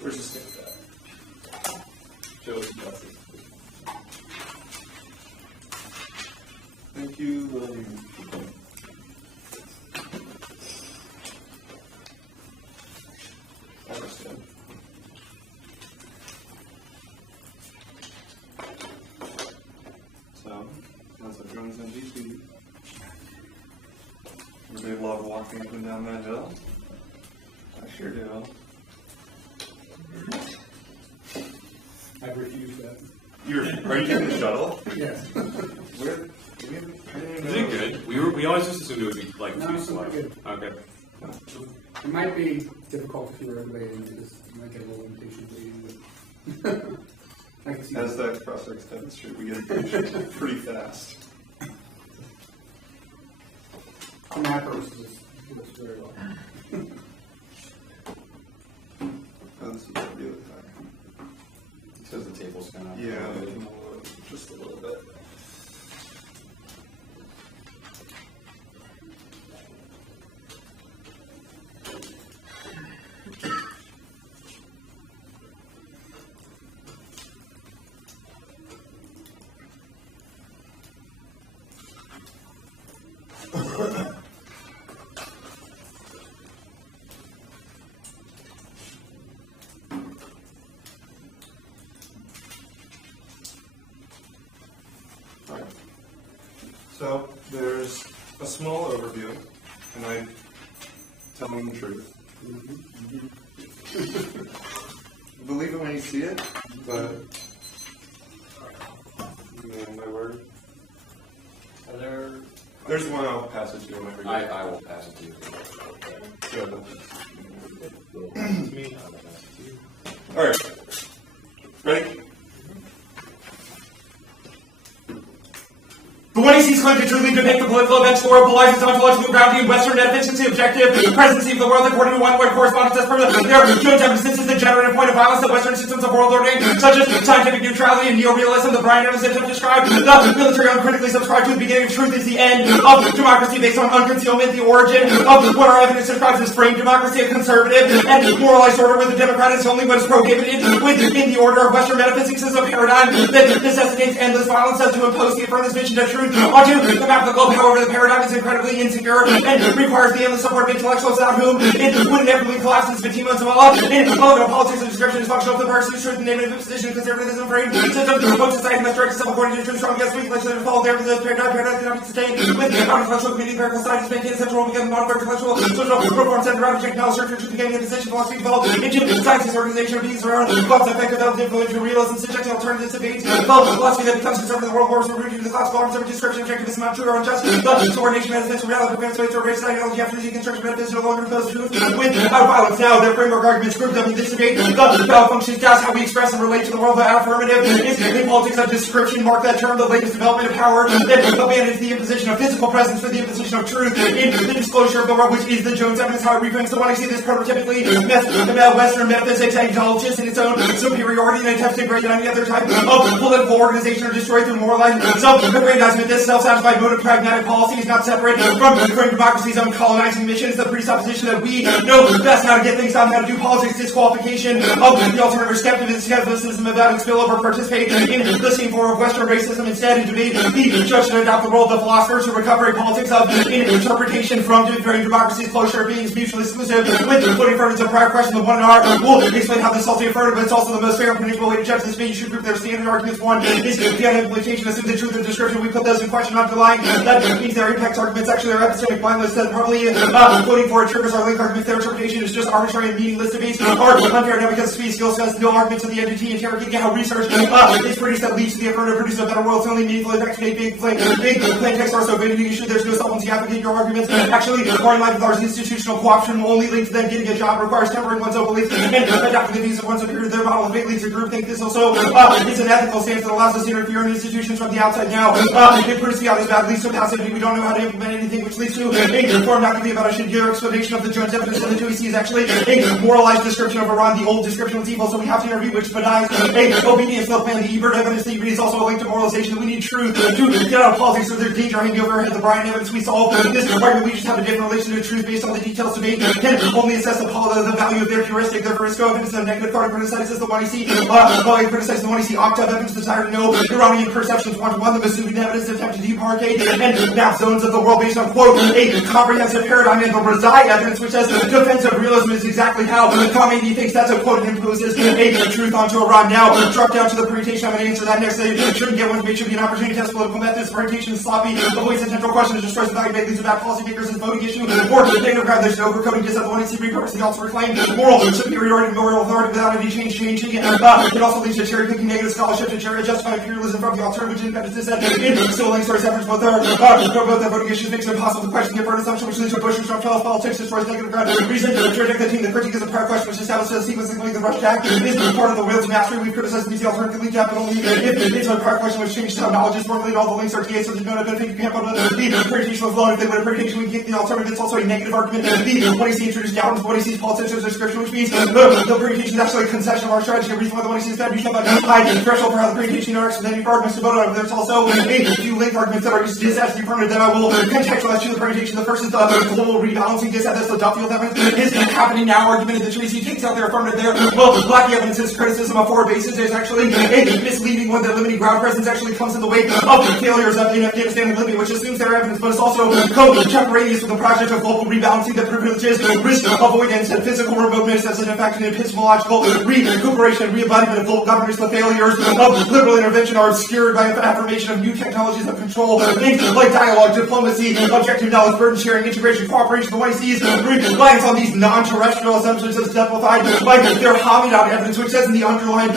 Where's the stick at? Joe's got it. Thank you, William. Understand. walking up and down that hill? I sure do. I refuse that. Are you taking the shuttle? Yes. Where? Is it good? We always just assumed it would be like No, too it's slow. not good. Okay. It might be difficult if you're everybody and you might get a little impatient waiting, but I can see As that. that cross-legs demonstrate, we get impatient pretty fast. For my purposes, it works very well. Oh, this is really high. Because the table's kind of Yeah, just a little bit. Alright. So there's a small overview, and I'm telling the truth. Believe it when you see it, but man, my word. There's the one I'll pass it to you whenever you I will pass it to you. Good. Me, I will pass it to you. Alright. Ready? The 1AC claims to truly depict the political events, globalizes ontological gravity and Western efficiency, objective presidency of the world according to one word correspondence as per their Jones emphasis is the generative point of violence of Western systems of world ordering, such as scientific neutrality and neorealism. The Brian Evans have described the military uncritically subscribed to the beginning of truth is the end of democracy based on unconcealment, the origin of what our evidence describes as framed democracy, a conservative and moralized order with the Democrat is only what is prohibited within the order of Western metaphysics is a paradigm that necessitates endless violence to impose the affirmative vision of truth onto the map of the globe. However, the paradigm is incredibly insecure and requires the endless support of intellectuals without whom it would inevitably collapse into Fatima and Zavala. In political politics and description is functional of the parts of truth and native position, conservatism, frame, system, both society must direct itself according to truth, strong against weak, legislative follow there, because paradigm cannot be sustained with intellectual community, empirical science, maintain a central role because modern intellectual, social, reform, center, around technology, search, truth, beginning, and decision, philosophy, developed into sciences, organization, of beings around, thoughts, effective, influential, realism, subjective, alternatives, debates, philosophy that becomes conservative, the world wars, rooted in the classical arms, every description, objectivism, not true or unjust, the subordination, metaphysics, reality, prevents ways to erase ideology, after construction, metaphysics, no longer impose truth without violence. Now, their framework arguments group them in this debate, the value functions, that's how we express and relate to the world. The affirmative is in politics of description, mark that term, the latest development of power, that abandons the imposition of physical presence for the imposition of truth in the disclosure of the world, which is the Jones evidence, how it reframes the one I see this prototypically Western metaphysics acknowledges in its own superiority and attempts to degrade any other type of political organization or destroy through moralizing self-aggrandizement. This self-satisfied mode of pragmatic policy is not separate from Ukraine democracy's own colonizing mission. It's the presupposition that we know best how to get things done, how to do politics, disqualification of the alternative skepticism about spillover, participate in the same form of Western racism instead, and debate the judge to adopt the role of the philosophers who recover politics of interpretation from different democracies, closure being mutually exclusive, with putting affirmatives of prior question, the one in R will explain how this is also affirmative, but it's also the most fair and predictable way to judge this debate. You should group their standard arguments. One is the implementation, assume the truth of the description. We put those in question, not denying. That means their impact arguments actually are epistemic mindless, that probably voting for it triggers our link arguments. Their interpretation is just arbitrary and meaningless. Debates are unfair now because speed skills has no arguments of the NDT interrogating how research is produced that leads to the affirmative produce a better world. It's only meaningful effects make big plain text are so big issue. There's no substance to advocate your arguments. Actually, more in line with our institutional co-option will only lead to them getting a job, requires tempering one's own beliefs and adapting the views of one's superior. Their model of big leads to groupthink. This also is an ethical stance that allows us to interfere in institutions from the outside. Now, it proves beyond this bad leads to passivity. We don't know how to implement anything, which leads to a form not to be about a shittier explanation of the Jones evidence. And the 2EC is actually a moralized description of Iran. The old description was evil, so we have to interview which denies obedience. The plan, the Ebert evidence, the Ebert is also a link to moralization. We need truth to get out of politics, so there's danger hanging over our head. The Brian evidence, we solve this argument. We just have a different relation to truth based on the details debate. Can only assess the value of their heuristic. Their Verisco evidence, the negative part criticizes the 1EC. Criticizes the 1EC octave evidence, desire to know Iranian perceptions. 1-to-1, the Masudian evidence attempt to demarcate and map zones of the world based on, quote, a comprehensive paradigm. And the Razai evidence, which says defensive realism is exactly how Khomeini thinks that's a quote and imposes a truth onto a rhyme. Now, drop down to the permutation. I'm going to answer that next. They shouldn't get one debate, should be an opportunity to test political methods. Permutation is sloppy. Avoids the central question, destroys the value, leads about policymakers and voting issue. Or negative grab, there's no overcoding, just have the one to repurpose the also reclaim moral superiority, moral authority without any changing it. It also leads to cherry picking negative scholarship to justify imperialism from the alternative independence that still links towards efforts both the voting issues makes it impossible to question the first assumption which leads to Bush and Trump fellows politics destroys negative ground reason to reject the team. The critique is a prior question which establishes a sequence of the Rush Act is part of the will to mastery. We've criticized the alternative lead but only if it's a prior question which changed how knowledge is formulated. All the links are TA, so there's no benefit. You can't put the permutation was low. If they would have permutation, we get the alternative. It's also a negative argument. What he introduced down what he sees politics as a description, which means the permutation is actually a concession of our strategy. The reason why the one he sees that you have a high threshold for how the permutation interacts with any arguments to vote on. There's also a few link arguments that are used to disaster the affirmative that I will contextualize to the permutation. The first is the global rebalancing. That's the Duffield evidence is happening now. Argument that Tracy takes out their affirmative there. Well, lack of evidence is criticism of forward bases. There's actually a misleading one that limiting ground presence actually comes in the wake of the failures in Afghanistan and Libya, which assumes their evidence, but it's also contemporaneous with the project of global rebalancing that privileges risk avoidance and physical remoteness as an effect in epistemological recuperation and re-embodiment of global governance. The failures of liberal intervention are obscured by affirmation of new technologies of control, things like dialogue, diplomacy, objective knowledge, burden sharing, integration, cooperation. The one he sees reliance on these non-terrestrial assumptions is exemplified by their Hamidon evidence, which says in the underlying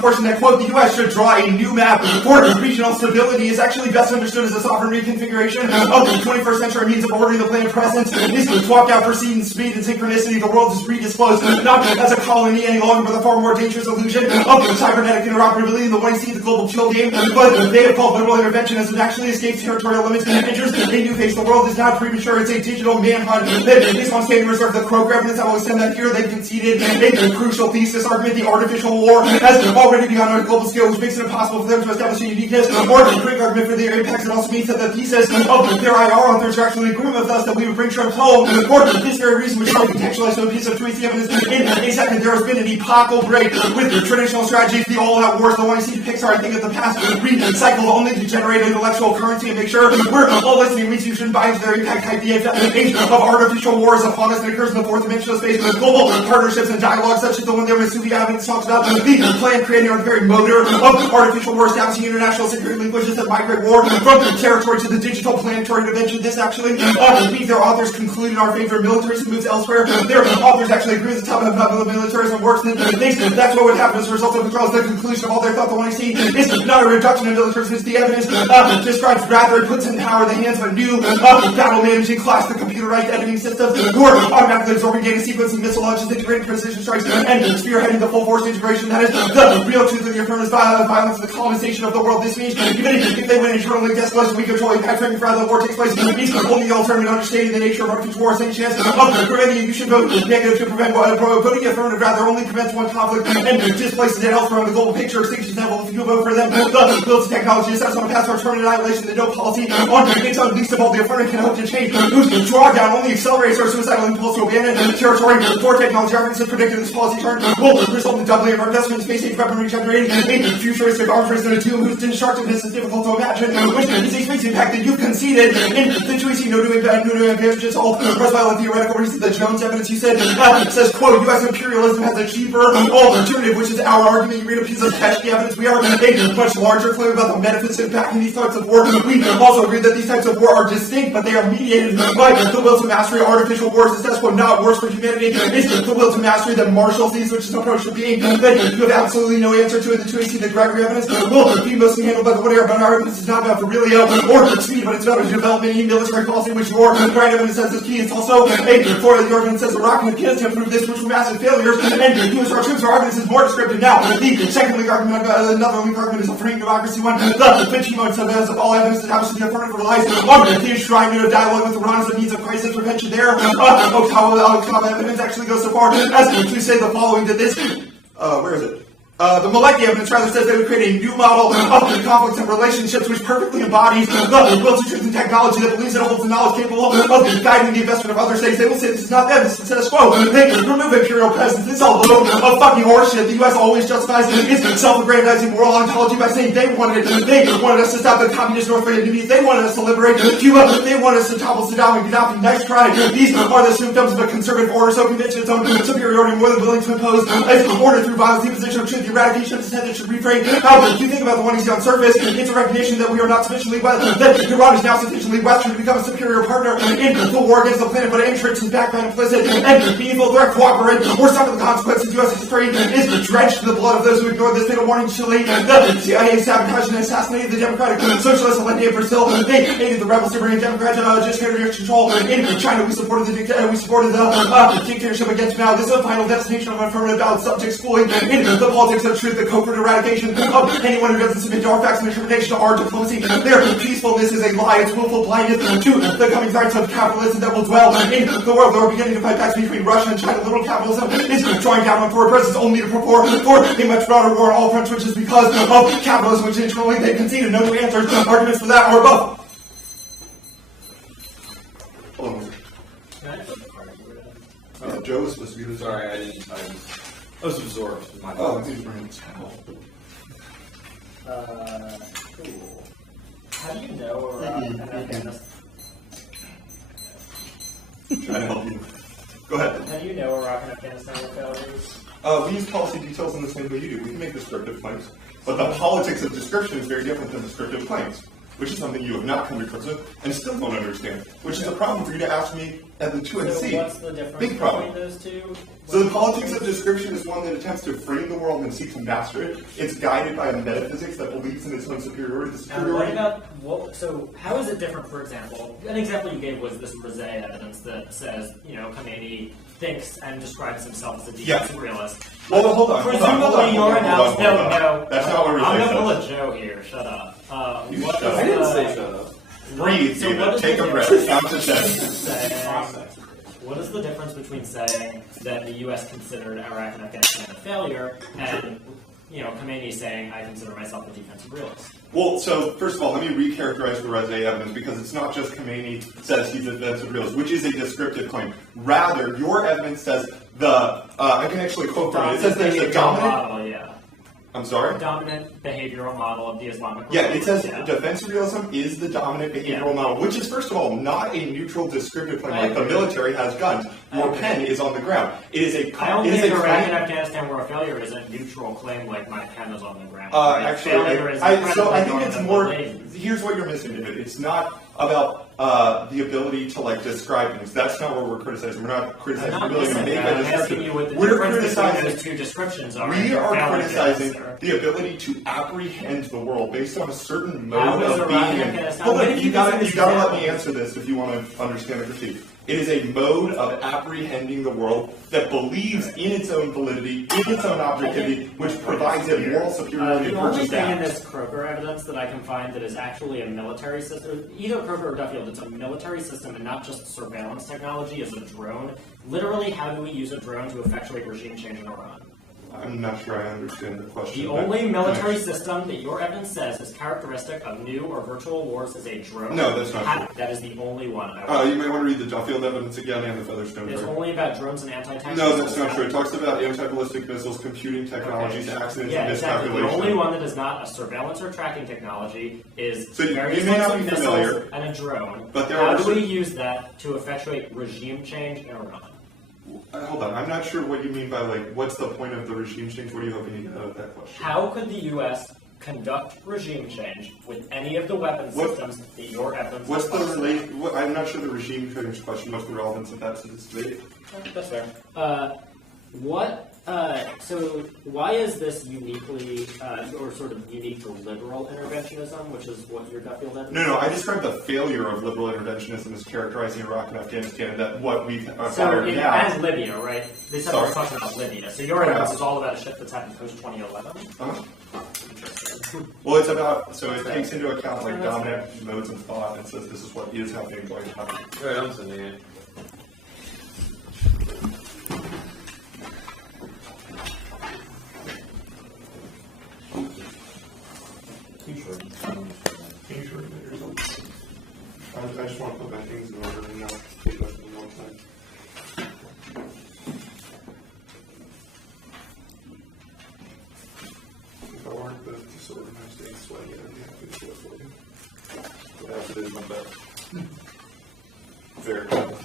portion that, quote, the U.S. should draw a new map for regional stability is actually best understood as a sovereign reconfiguration of the 21st century means of ordering the planet present is swapped out for speed and synchronicity. The world is redisclosed not as a colony any longer, but a far more dangerous illusion of cybernetic interoperability. In the one see the global chill game, but they have called liberal intervention as it actually escapes territorial limits and enters a new phase. The world is not premature, it's a digital manhunt that is on standing reserve. The Crow evidence, I will extend that here. They conceded a crucial thesis argument. The artificial war has already begun on a global scale, which makes it impossible for them to establish a uniqueness or a quick argument for their impacts. It also means that the thesis of their IR authors are actually agreeing with us that we would bring Trump home for this very reason, which is contextualized so a piece of truth evidence. In a second, there has been an epochal break with traditional strategies. The all-out wars, the one you see depicts are, I think, of the past recycled only to generate intellectual currency and make sure we're all listening. Means you shouldn't buy into their impact type. The age of artificial wars upon us that occurs in the fourth dimensional space with global partnerships and dialogues such as the one that Masuki Evans talks about. The plan creating the very motor of artificial war, establishing international security linkages that migrate war from territory to the digital planetary dimension. This actually means their authors conclude in our favor. Militarism moves elsewhere. Their authors actually agree with the topic of how militarism works. And that's what would happen as a result of the conclusion of all their thought. The one I see is not a reduction in militarism. It's the evidence describes rather it puts in power the hands of a new battle managing class, the computerized editing systems who are automatically absorbing data sequences, missile launches, integrating precision strikes, and spearheading the full force integration. That is the real truth of the affirmative violence and the colonization of the world. This means even if they win internally escalation, we control impact framing for how the war takes place. It means only the alternative understanding the nature of artificial war, any chance of preventing you should vote negative to prevent voting affirmative rather only prevents one conflict and displaces it elsewhere on the global picture. Extinction example, if you vote for them, the builds technology is on a path towards permanent annihilation. The no policy on its own least of all the affirmative can hope to change. Whose drawdown only accelerates our suicidal impulse to abandon territory for technology. Arguments have predicted this policy turn will result in doubling of our investment in space age weaponry, generating a futuristic arms race and a doom whose destructiveness is difficult to imagine, which is a space impact that you conceded in the choice no new advantages, all pressed by the theoretical reason. The Jones evidence you said says, quote, U.S. imperialism has a cheaper alternative, which is our argument. You read a piece of pesky evidence. We are a much larger claim about the benefits of backing these types of war. We also agree that these types of war are distinct, but they are mediated by the will to mastery. Artificial wars is that's what not worse for humanity. It's the will to mastery that marshals these, which is an approach to being that you have absolutely no answer to. The 2AC, the Gregory evidence will be mostly handled by the whatever, but our evidence is not about Virilio or speed, but it's about development in military policy, which war right evidence says is key. It's also for the argument says Iraq and Afghanistan proved this, which were massive failures, and US our troops. Our argument is more descriptive now. The second league argument, another league argument is a free democracy one. The 15 months of all evidence that obviously the affirmative relies on the enshrinement of dialogue with Iran as a means of crisis prevention there. Okawa evidence actually goes so far as to say the following: that this, where is it? The Maleki evidence rather says they would create a new model of conflicts and relationships which perfectly embodies the will to truth and technology that believes it holds the knowledge capable of guiding the investment of other states. They will say this is not them, this is status quo. They remove imperial presence. It's all load of fucking horseshit. The U.S. always justifies its self-aggrandizing moral ontology by saying they wanted us to stop the communist North Vietnamese. They wanted us to liberate Cuba. They wanted us to topple Saddam and Gaddafi. Nice try. These are the symptoms of a conservative order so convinced of its own superiority more than willing to impose its order through violence. The imposition of truth, the eradication of dissent should refrain. How do you think about the one you see on surface? It's a recognition that we are not sufficiently that Iran is now sufficiently Western to become a superior partner in the war against the planet, but interest is background implicit and meaningful direct cooperate, or some of the consequences U.S. history is drenched in the blood of those who ignored this fatal warning. Chile, the CIA sabotaged and assassinated the Democratic Socialist Allende of Brazil. They aided the rebels to bring a Democrat dictatorship control in China. We supported the dictatorship against Mao. This is the final destination of affirmative ballot subject schooling in the politics of truth, the covert eradication of anyone who doesn't submit to our facts and determination to our diplomacy. Their peacefulness is a lie. It's willful blindness to the coming threats of capitalism that will dwell in the world. They are beginning to fight back between Russia and China. Liberal capitalism is drawing down on forward presence only to prepare for a much broader war on all fronts, which is because of capitalism, which internally they conceded. No new answers. Arguments for that are above. Hold on. Joe was supposed to be the Sorry, I was absorbed. In my Oh, he's bringing Cool. How do you know an Afghanistan? trying to help you. Go ahead. How do you know Iraq and Afghanistan were failures? We use policy details in the same way you do. We can make descriptive claims. But the politics of description is very different than descriptive claims, which is something you have not come to grips with and still don't understand, which is a problem for you to ask me at the 2 and C. So what's the difference Big problem. between those two? So the politics of description is one that attempts to frame the world and seek to master it. It's guided by a metaphysics that believes in its own superiority. The And what superiority about, so how is it different, for example? An example you gave was this Rosé evidence that says, Khomeini thinks and describes himself as a defensive realist. Well, hold on. Presumably your analysis, no. That's not what we're I'm saying. going to pull a Joe here, shut up. You What shut is up. I didn't the- say shut up. Breathe, So what David. is Take the a breath. difference Count to 10. saying- What is the difference between saying that the U.S. considered Iraq and Afghanistan a failure and, Khomeini saying, I consider myself a defensive realist? Well, so first of all, let me recharacterize the Rosé evidence because it's not just Khomeini says he's a defensive realist, which is a descriptive claim. Rather, your evidence says I can actually quote from it. It says there's a dominant. model, yeah. I'm sorry? Dominant behavioral model of the Islamic world. Yeah, it says Yeah. defensive realism is the dominant behavioral Yeah. model, which is, first of all, not a neutral descriptive claim I like the agree. military has guns. Your agree. pen is on the ground. It is a I don't it is think a Iraq and claim. Afghanistan were a failure is a neutral claim like my pen is on the ground. Right? Actually, Failure is so I incredibly think it's normative more. related. Here's what you're missing, David. It's not about the ability to describe things. That's not what we're criticizing. We're not criticizing I'm the not ability to missing make that. a I'm asking description. you what the We're difference between criticizing. those two descriptions are. We are Valid criticizing answer. the ability to apprehend the world based on a certain How mode is of Iraq being. and Afghanistan- Hold What on, if you you gotta use let me examples? answer this if you want to understand the critique. It is a mode of apprehending the world that believes in its own validity, in its own objectivity, which provides it moral superiority The versus only thing in that. this Croker evidence that I can find that is actually a military system, either Croker or Duffield, it's a military system and not just surveillance technology as a drone. Literally, how do we use a drone to effectuate regime change in Iran? I'm not sure I understand the question. The but- only military system that your evidence says is characteristic of new or virtual wars is a drone. No, that's not true. That is the only one. I You may want to read the Duffield evidence again and the Featherstone. It's version. only about drones and anti-tank No, missiles. that's not true. It talks about anti-ballistic missiles, computing technologies, accidents, Yeah, and exactly. The miscalculation. only one that is not a surveillance or tracking technology is So you various may types not of be missiles familiar, and a drone. but there How are do we certain- use that to effectuate regime change in Iran? Hold on, I'm not sure what you mean by what's the point of the regime change? What are you hoping to get out of that question? How could the U.S. conduct regime change with any of the weapons What- systems that your evidence What's the supplies? I'm not sure the regime change question. What's the relevance of that to this debate? That's fair. So why is this uniquely, or sort of unique to liberal interventionism, which is what your Duffield evidence No, I says? described the failure of liberal interventionism as characterizing Iraq and Afghanistan, and that what we've So, acquired now. as Libya, right? They said I was Sorry. talking about Libya. So your evidence is all about a shift that's happened post-2011? Uh-huh. Well, it's about, so it takes into account dominant modes of thought and says this is what is happening going to happen. Right, I'm sending it. just want to put my things in order and not take up any more time. If I weren't the disorganized and sweaty, I'd be happy to do it for you. But as it is, my bad. Very well.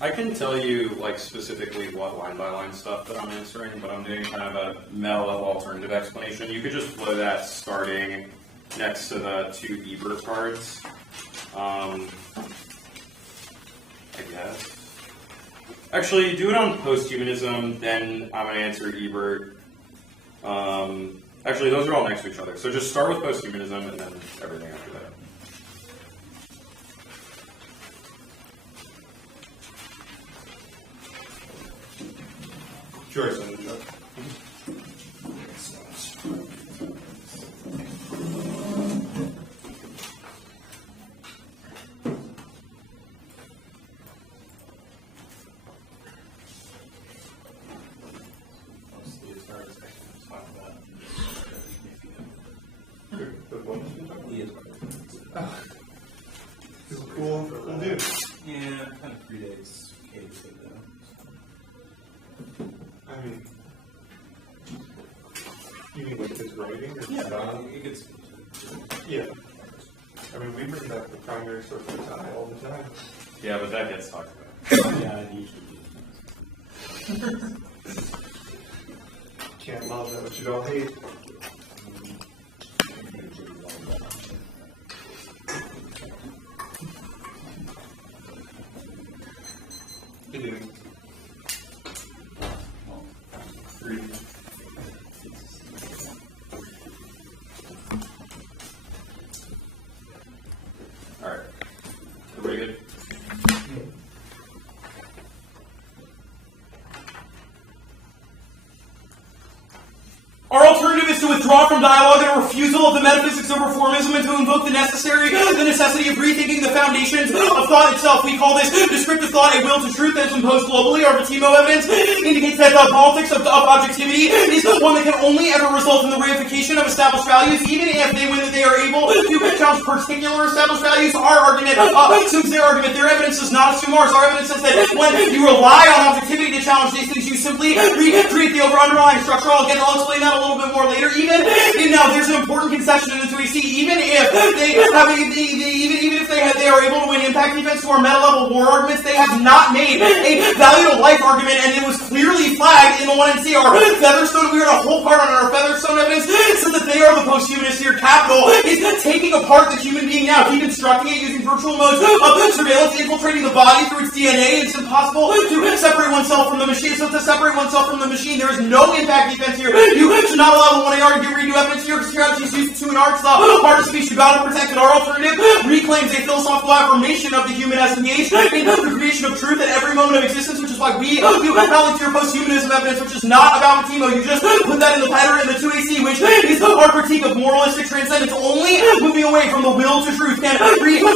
I can tell you like specifically what line by line stuff that I'm answering, but I'm doing kind of a meta level alternative explanation. You could just flow that starting next to the 2 Ebert cards. I guess. Actually, do it on posthumanism, then I'm going to answer Ebert. Actually, those are all next to each other. So just start with posthumanism and then everything after that. Joyce on the job. He's a cool dude. Yeah, kind of predates Cave though. I mean, you mean like his writing? Or It gets. yeah. I mean, we bring back the primary source of tie all the time. Yeah, but that gets talked about. Yeah, it usually is. Can't love that what you don't hate. You do. Alright. Everybody good? Our alternative is to withdraw from dialogue and a refusal of the metaphysics of reformism and to invoke the necessity of rethinking the foundations of thought itself. We call this descriptive thought a will to truth that is imposed globally. Our Batimo evidence indicates that the politics of objectivity is one that can only ever result in the reification of established values, even if they win that they are able to challenge particular established values. Our argument assumes their argument. Their evidence does not assume ours. Our evidence says that when you rely on objectivity to challenge these things, you simply recreate the underlying structure. I'll explain that a little bit more later. Now there's an important concession in the 2AC. Even if they are able to win impact defense to our meta level war arguments, they have not made a value to life argument, and it was clearly flagged in the 1NC. Our Featherstone, we heard a whole part on our Featherstone evidence, so that they are the post-humanists here. Capital is taking apart the human being now, deconstructing it using virtual modes of surveillance, infiltrating the body through its DNA. It's impossible to separate oneself from the machine. So to separate oneself from the machine, there is no impact defense here. You should not allow the 1AR to get redo evidence here. Strategies used to an arts, the art of speech, you gotta protect it. Our alternative reclaims a philosophical affirmation of the human as engaged in the creation of truth at every moment of existence, which is why we acknowledge your post-humanism evidence, which is not about Matimo. You just put that in the pattern in the 2AC, which is our critique of moralistic transcendence. Only moving away from the will to truth can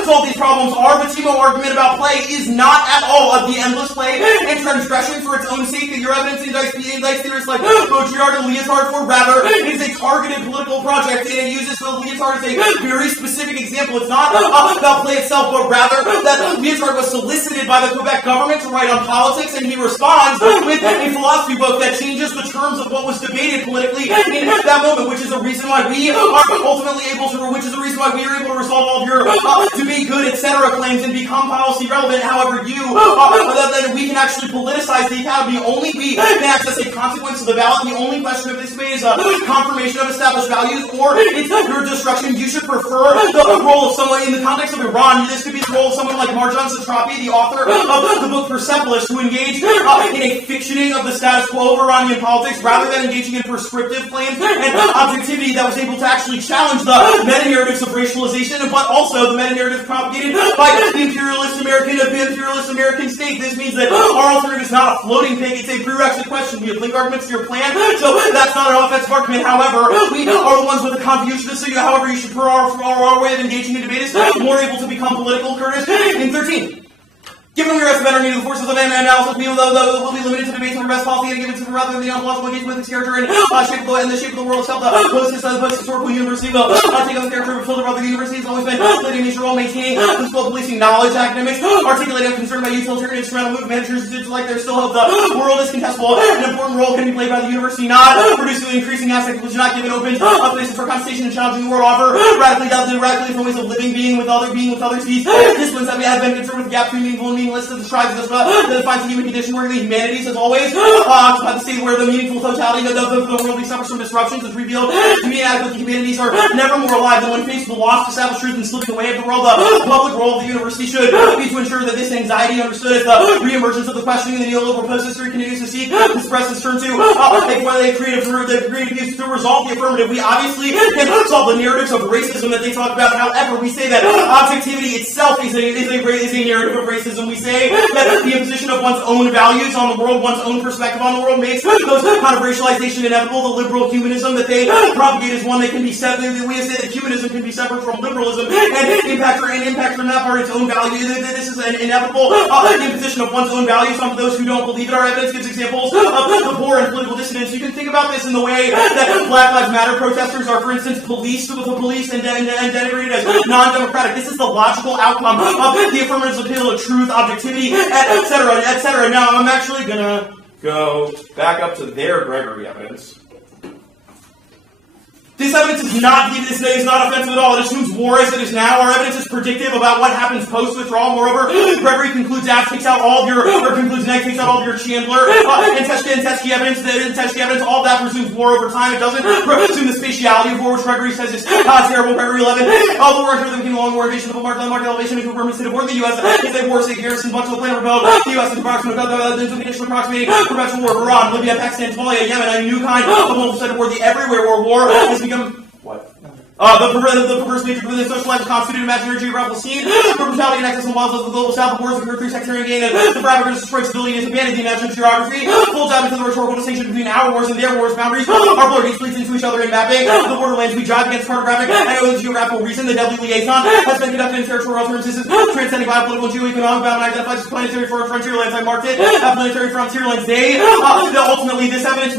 solve these problems. Our Matimo argument about play is not at all of the endless play and transgression for its own sake that your evidence indicts theorists like Baudrillard and Leotard for. Rather, it is a targeted political project, and it uses the Leotard as a very specific example. It's not about play itself, but rather that Leotard was solicited by the Quebec government to write on politics, and he responds with a philosophy book that changes the terms of what was debated politically in that moment, which is the reason why we are ultimately able to, which is the reason why we are able to resolve all of your debate good, etc. claims and become policy relevant. However, that we can actually politicize the academy. Only we can access a consequence of the ballot. The only question of this debate is confirmation of established values or it's your destruction. You should prefer the role of someone in the context of Iran. This could be the role of someone like Marjan Satrapi, the author of the book Persepolis, who engaged in a fictioning of the status quo of Iranian politics rather than engaging in prescriptive claims and objectivity that was able to actually challenge the meta-narratives of racialization, but also the meta-narrative propagated by the imperialist American state. This means that our alternative is not a floating pig, it's a prerequisite question. We have link arguments to your plan, so that's not an offensive argument. However, we are the ones with the confucianist, so however you should prefer our way of engaging in debate is more able to become political, Curtis. In 13. Given we rest better needed, the forces of analysis will be limited to debates over best policy and given to rather than the ontological engagement with its character and the shape of the world itself. The post-historical university will take on the character of a filter of the university has always been playing a major role maintaining the school of policing knowledge. Academics articulating a concern about utilitarian instrumental movement managers like they still hope the world is contestable. An important role can be played by the university, not producing increasing aspects which not given open places for contestation and challenging the world. Offer radically from ways of living, being with others, these disciplines that we have been concerned with the gap between meaningful and meaningless that describes this that defines the human condition where the humanities as always occupy the state where the meaningful totality of the world suffers from disruptions is revealed to be inadequate. The humanities are never more alive than when faced with the lost established truth and slipping away of the world. The public role of the university should be to ensure that this anxiety understood as the re-emergence of the questioning in the neoliberal post-history continues to seek this press is turned to whether they creative views to resolve the affirmative. We obviously can solve the narratives of racism that they talk about. However, we say that objectivity itself is a narrative of racism. We say that the imposition of one's own values on the world, one's own perspective on the world, makes those kind of racialization inevitable. The liberal humanism that they propagate is one that can be separate. We say that humanism can be separate from liberalism and impact from that part its own value. This is an inevitable imposition of one's own values on those who don't believe it. Our evidence gives examples of the poor and political dissidents. You can think about this in the way that Black Lives Matter protesters are, for instance, policed with the police and denigrated as non-democratic. This is the logical outcome of the affirmative appeal of truth, objectivity, etc., etc. Now, I'm actually gonna go back up to their Gregory evidence. This evidence is not offensive at all. It assumes war as it is now. Our evidence is predictive about what happens post-withdrawal. Moreover, Gregory concludes takes out all of your Chandler and Teskey evidence. All that presumes war over time. It doesn't presume the spatiality of war, which Gregory says is terrible. Gregory 11. All the war after them came along, war invasion of market elevation into a permanent state of war. The U.S. if they war, say Garrison, bunch of plan rebelled. The U.S. is approximating perpetual war. Iran, Libya, Pakistan, Somalia, Yemen, a new kind of global state of war. The everywhere war has become what? The perverse nature of the social life constituted imaginary geographical scene. The brutality and excess and wiles of the global south, the wars occur through sectarian gain, and the fabric of destroyed stability is abandoned the imaginary geography. Full dive into the rhetorical distinction between our wars and their wars. Boundaries are blurred, each bleeds into each other in mapping. The borderlands we drive against cartographic and geographical reason. The deadly liaison has been conducted in territorial terms. This is transcending biopolitical and geoeconomic bound and identifies as planetary frontier lands. I marked it as planetary frontier lands. Ultimately, this evidence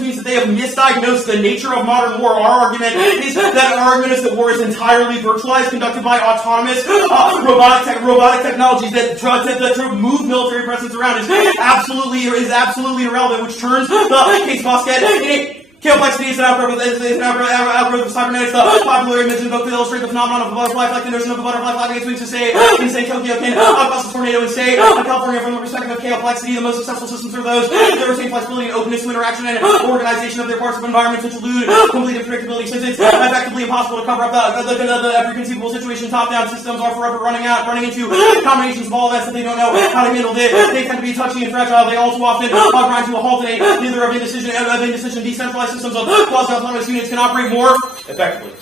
means that they have misdiagnosed the nature of modern war. Our argument is that war is entirely virtualized, conducted by autonomous robotic technologies that move military presence around is absolutely irrelevant, which turns the case basket in a complexity is an outgrowth of cybernetics. The popular image invoked to illustrate the phenomenon of the butterfly flag. The notion of the butterfly flag against wings to say, Tokyo can cause a tornado and say, California from the perspective of complexity, the most successful systems are those that retain flexibility and openness to interaction and organization of their parts of environments which elude complete predictability. Since it's effectively impossible to cover up the every conceivable situation, top-down systems are forever running into combinations of all events that they don't know how to handle. They tend to be touchy and fragile. They all too often grind to a halt in a neither of indecision, decentralized systems of quasi-autonomous units can operate more effectively.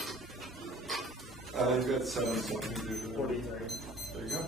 I've got 7.43. There you go.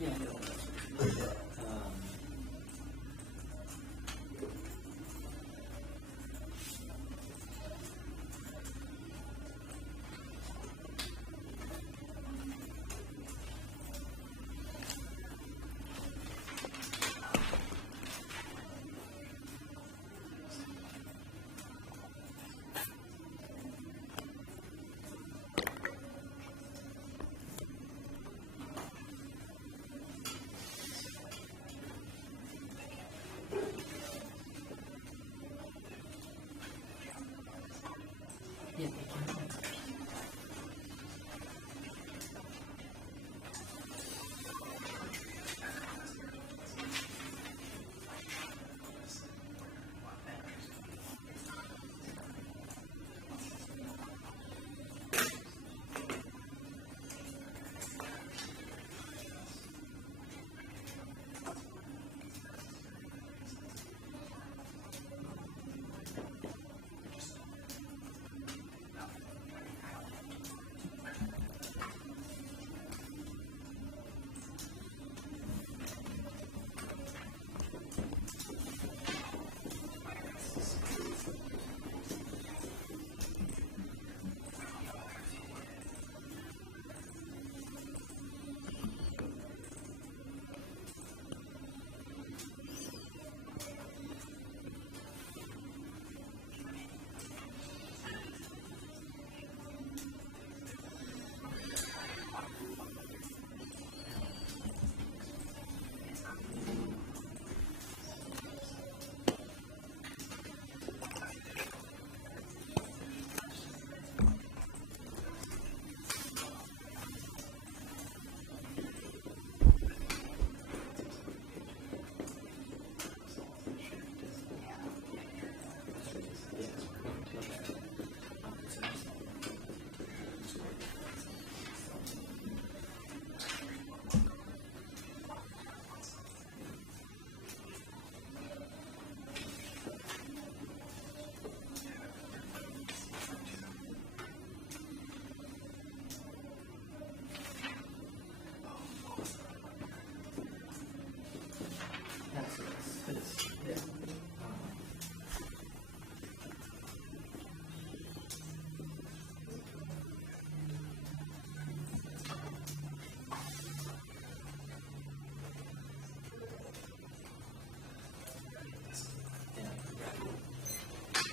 Yeah.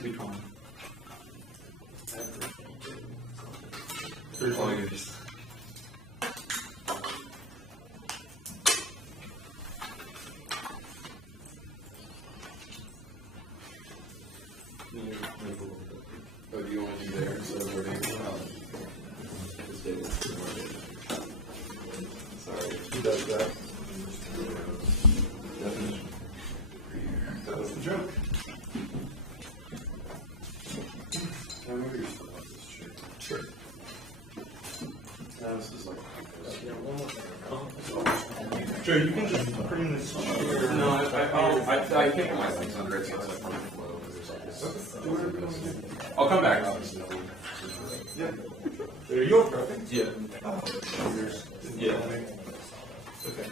Which one? All yours. Oh, do you want to do there instead of wording? Sorry. Who does that? Definition. That was the joke. I remember you still have this shit. Sure. Now this is like. Sure, you can just put in this. No, I think it might be under it, so it's like from the flow, but there's like I'll come back. Yeah. Are you up, perfect? Yeah. Oh, Yeah. okay.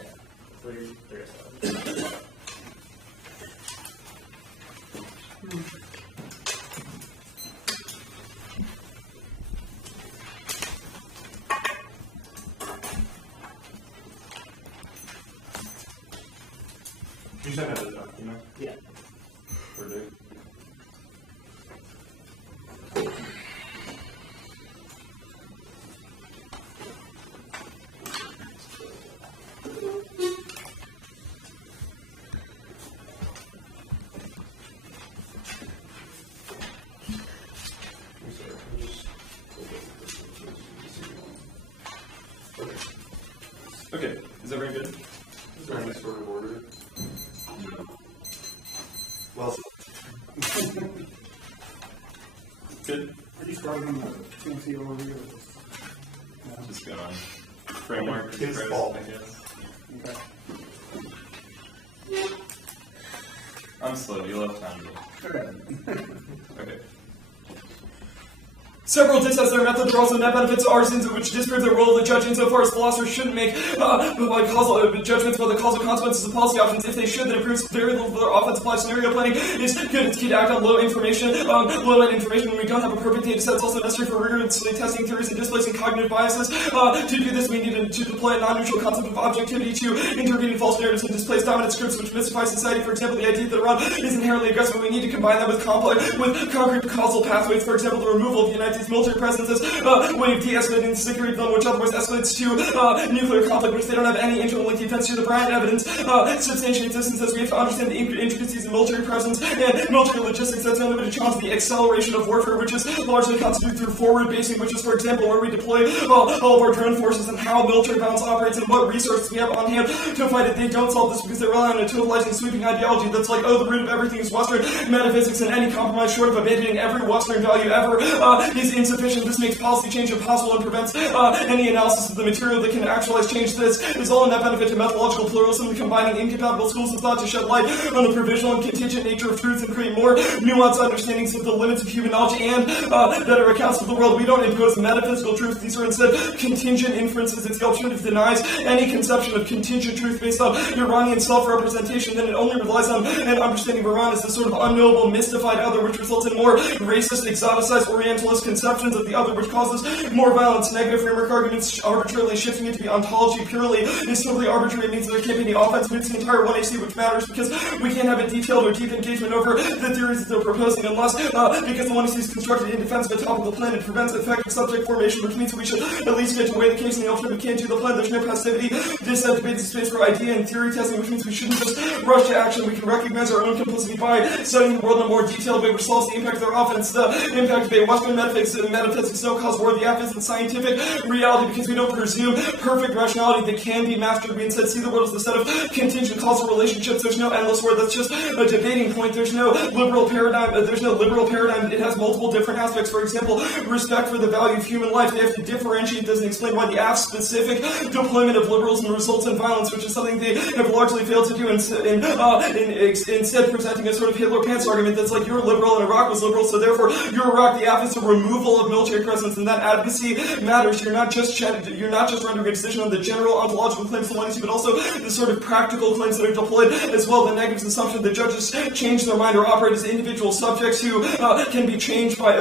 You sent out the document? Yeah. For Dick? Okay, is everyone good? Is there any sort of order? Well, Good? Are you starting on the CNC overview? Just go on. Framework, His press, fault. I guess. Okay. I'm slow, you'll have time to. Okay. Okay. Several discuss their method, but also net benefits to artisans, which disprove the role of the judge insofar as philosophers shouldn't make judgments about the causal consequences of policy options. If they should, then it proves very little for their offense applied scenario planning is good. It's key to act on low information when we don't have a perfect data set. It's also necessary for rigorously testing theories and displacing cognitive biases. To do this, we need to deploy a non-neutral concept of objectivity to intervene in false narratives and displace dominant scripts which mystify society. For example, the idea that Iran is inherently aggressive, we need to combine that with concrete causal pathways. For example, the removal of the United States military presence as a way of de-escalating the security zone, which otherwise escalates to nuclear conflict, which they don't have any interlinked defense to. The Bryant evidence substantiates this and says we have to understand the intricacies of military presence and military logistics. That's no limited challenge the acceleration of warfare, which is largely constituted through forward basing, which is, for example, where we deploy all of our drone forces and how military balance operates and what resources we have on hand to fight it. They don't solve this because they rely on a totalizing, sweeping ideology that's like, oh, the root of everything is Western metaphysics, and any compromise short of abandoning every Western value ever is insufficient. This makes policy change impossible and prevents any analysis of the material that can actualize change. This is all in net benefit to methodological pluralism, combining incompatible schools of thought to shed light on the provisional and contingent nature of truths and create more nuanced understandings of the limits of human knowledge and better accounts of the world. We don't impose metaphysical truth. These are instead contingent inferences. It's the alternative denies any conception of contingent truth based on Iranian self-representation. Then it only relies on an understanding of Iran as this sort of unknowable, mystified other, which results in more racist, exoticized, orientalist conceptions of the other, which causes more violence. Negative framework arguments arbitrarily shifting it to be ontology purely is totally arbitrary. It means that there can't be any offense against the entire 1AC, which matters because we can't have a detailed or deep engagement over the theories that they're proposing unless because the 1AC is constructed in defense of the top of the plan. It prevents effective subject formation, which means that we should at least get to weigh the case in the alternative can to the plan. There's no passivity. This debate is space for idea and theory testing, which means we shouldn't just rush to action. We can recognize our own complicity by studying the world in a more detailed way, which solves the impact of their offense. The impact of a Western metaphysics no cause war. The F is in scientific reality because we don't presume perfect rationality that can be mastered. We instead see the world as a set of contingent causal relationships. There's no endless word. That's just a debating point. There's no liberal paradigm. It has multiple different aspects. For example, respect for the value of human life. They have to differentiate this and explain why the F-specific deployment of liberalism results in violence, which is something they have largely failed to do. Instead, presenting a sort of Hitler pants argument that's like you're liberal and Iraq was liberal, so therefore you're Iraq. The F is to remove removal of military presence, and that advocacy matters. You're not just rendering a decision on the general ontological claims of leniency, but also the sort of practical claims that are deployed as well. The negative assumption that judges change their mind or operate as individual subjects who can be changed by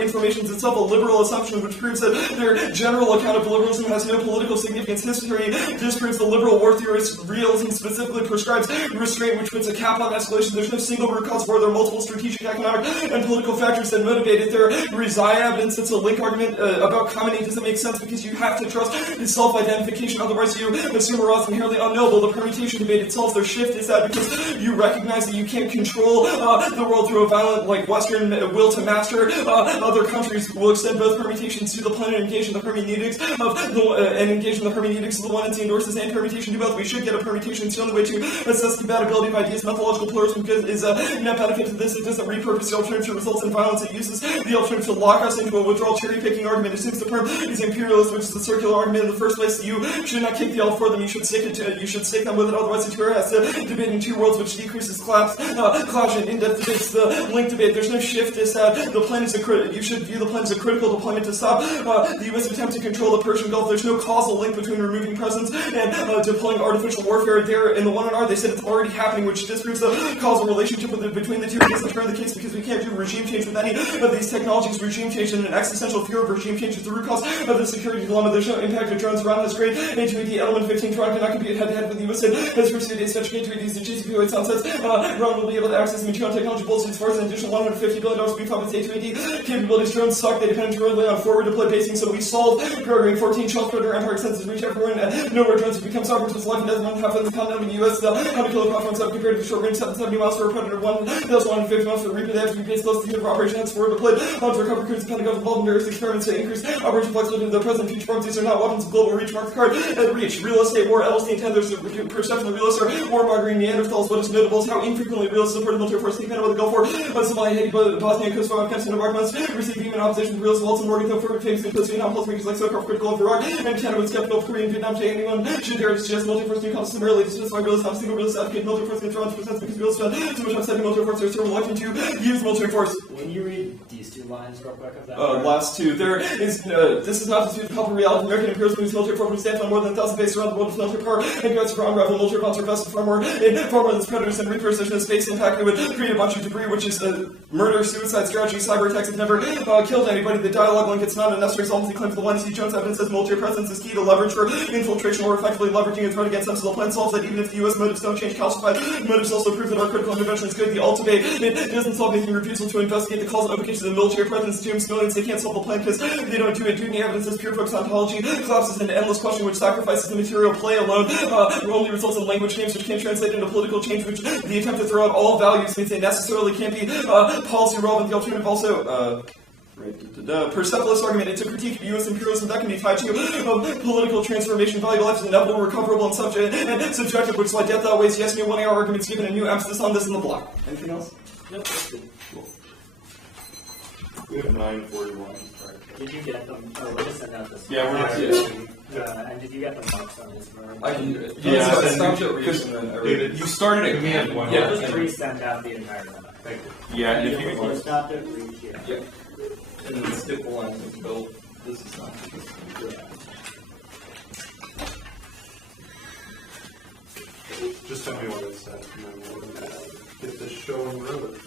information is itself a liberal assumption, which proves that their general account of liberalism has no political significance. History disproves the liberal war theorist's realism specifically prescribes restraint, which puts a cap on escalation. There's no single root cause for it. There are multiple strategic, economic, and political factors that motivate it. There reside evidence. It's a link argument about commenting doesn't make sense because you have to trust his self-identification. Otherwise, you assume a is inherently unknowable. The permutation debate itself, their shift is that because you recognize that you can't control the world through a violent, like Western will to master, other countries will extend both permutations to the planet and engage in the hermeneutics of the one and endorses and permutation do both. We should get a permutation. It's the only way to assess compatibility of ideas. Methodological pluralism is a net benefit to this. It doesn't repurpose the alternative, results in violence. It uses the alternative to lock us into a withdrawal cherry-picking argument. It assumes the perm is imperialist, which is the circular argument in the first place. You should not kick the L for them. You should stick them with it. Otherwise, it's has to debate in two worlds, which decreases clash and in-depth debates. The link debate. There's no shift. Is that the plan is you should view the plan as a critical deployment to stop the U.S. attempt to control the Persian Gulf. There's no causal link between removing presence and deploying artificial warfare. There in the 1R, they said it's already happening, which disproves the causal relationship between the two. It doesn't turn the case because we can't do regime change with any of these technologies. Regime change and an existential fear of regime change is the root cause of the security dilemma. There's no impact of drones around this great A2AD element 15. Toronto cannot compete head-to-head with the U.S. Has pursued a such A2ADs and JCPOA sunsets. Iran will be able to access material technology bolsters as far as an additional $150 billion beef up its A2AD capabilities. Drones suck. They depend entirely on forward deployed basing. So we solved Programming 14 Shelf Predator Empire Senses reach everywhere and nowhere drones have become sovereign to its life and doesn't half of the continent of the U.S. 100 kilo platforms have compared to short range 770 miles for a Predator 1,150 miles for Reaper. They have to be based close to the for operation. Hence forward deployed to recover crews. The Pentagon involved in various experiments to increase operation flexibility. The present future forms. These are not weapons of global reach. Mark the card at reach. Real estate war. LSD and there's a perception of realists are warmongering Neanderthals. What is notable is how infrequently realists supported military force taken over the Gulf War. Somalia, Haiti, Bosnia, Kosovo, Afghanistan, and Iraq received even opposition from realists. Walton, Morgan, for famous and close Vietnam policymakers like Sokar, critical of Iraq, and Canada was skeptical of Korea and Vietnam. To anyone should dare to suggest military force being customarily dismissed by realists. Not a single realist advocate military force against Iran's presence because realists spend too much time studying military force. They're so reluctant to use military force. When you read these two lines real quick of that. Last two. There is this is not to dispute the palpable reality. American imperialism is military force stands on more than 1,000 bases around the world with military power and goes for unravel military bombs are invested far more than predators and reapers. There's no space impact. It would create a bunch of debris, which is a murder, suicide strategy, cyber attacks have never killed anybody. The dialogue link, it's not a necessary solvency claim for the one. C. Jones evidence says military presence is key to leverage for infiltration or effectively leveraging a threat against them. So the plan solves that even if the U.S. motives don't change, calcified motives also prove that our critical intervention is good. The ultimate, it doesn't solve anything. Refusal to investigate the causal implications of military presence assumes millions. They can't solve the plan because they don't do it. Doing the evidence is pure focus ontology. Collapses into endless question which sacrifices the material play alone. Only results in language games which can't translate into political change, which the attempt to throw out all values means they necessarily can't be policy relevant. The alternative also the Persepolis argument, it's a critique of U.S. imperialism that can be tied to political transformation. Valuable life is inevitable, recoverable, and subjective, which is why death outweighs yes, no 1AR arguments given a new emphasis on this in the block. Anything else? No, that's good. Cool. We have 941. Did you get them? Oh, let me send out this. Yeah, we're not yet. And did you get the marks on this room? Yeah, I stopped at reach and then David, you started at command command one. Yeah, just resend out the entire time. Thank you. Yeah, and if you You stopped at reach here. Yep. And then skip the lines and build. This is not. Just tell me what it says, and then we'll get this show on the road.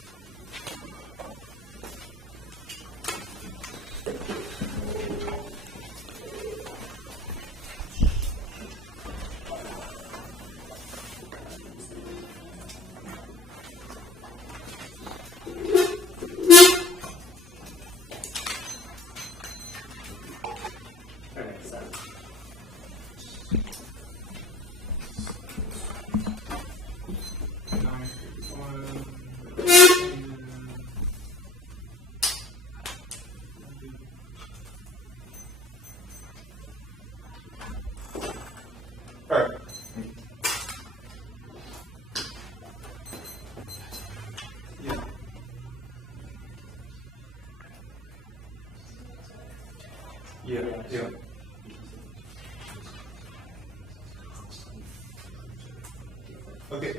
Yeah. Okay.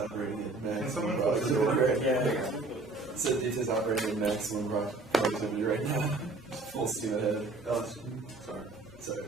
operating at maximum someone close the door? productivity. So it is operating at maximum productivity right now. Full steam ahead. Oh, sorry.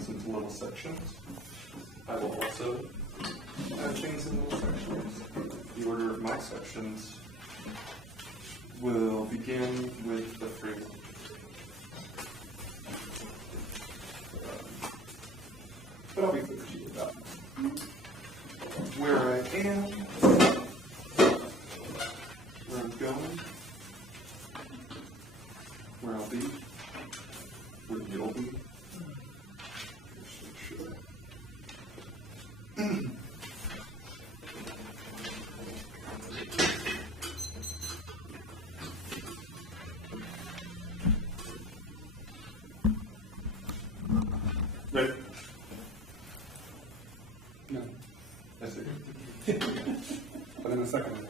chains into little sections. I will also add chains into little sections. The order of my sections will begin with the framework. But I'll be clear to you about where I am, where I'm going, where I'll be, where you'll be. Just make sure. Ready? No. That's it. But in a second.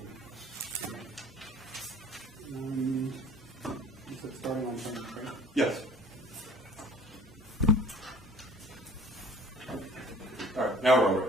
You said starting on turn, right? Yes. All right, now we're all ready.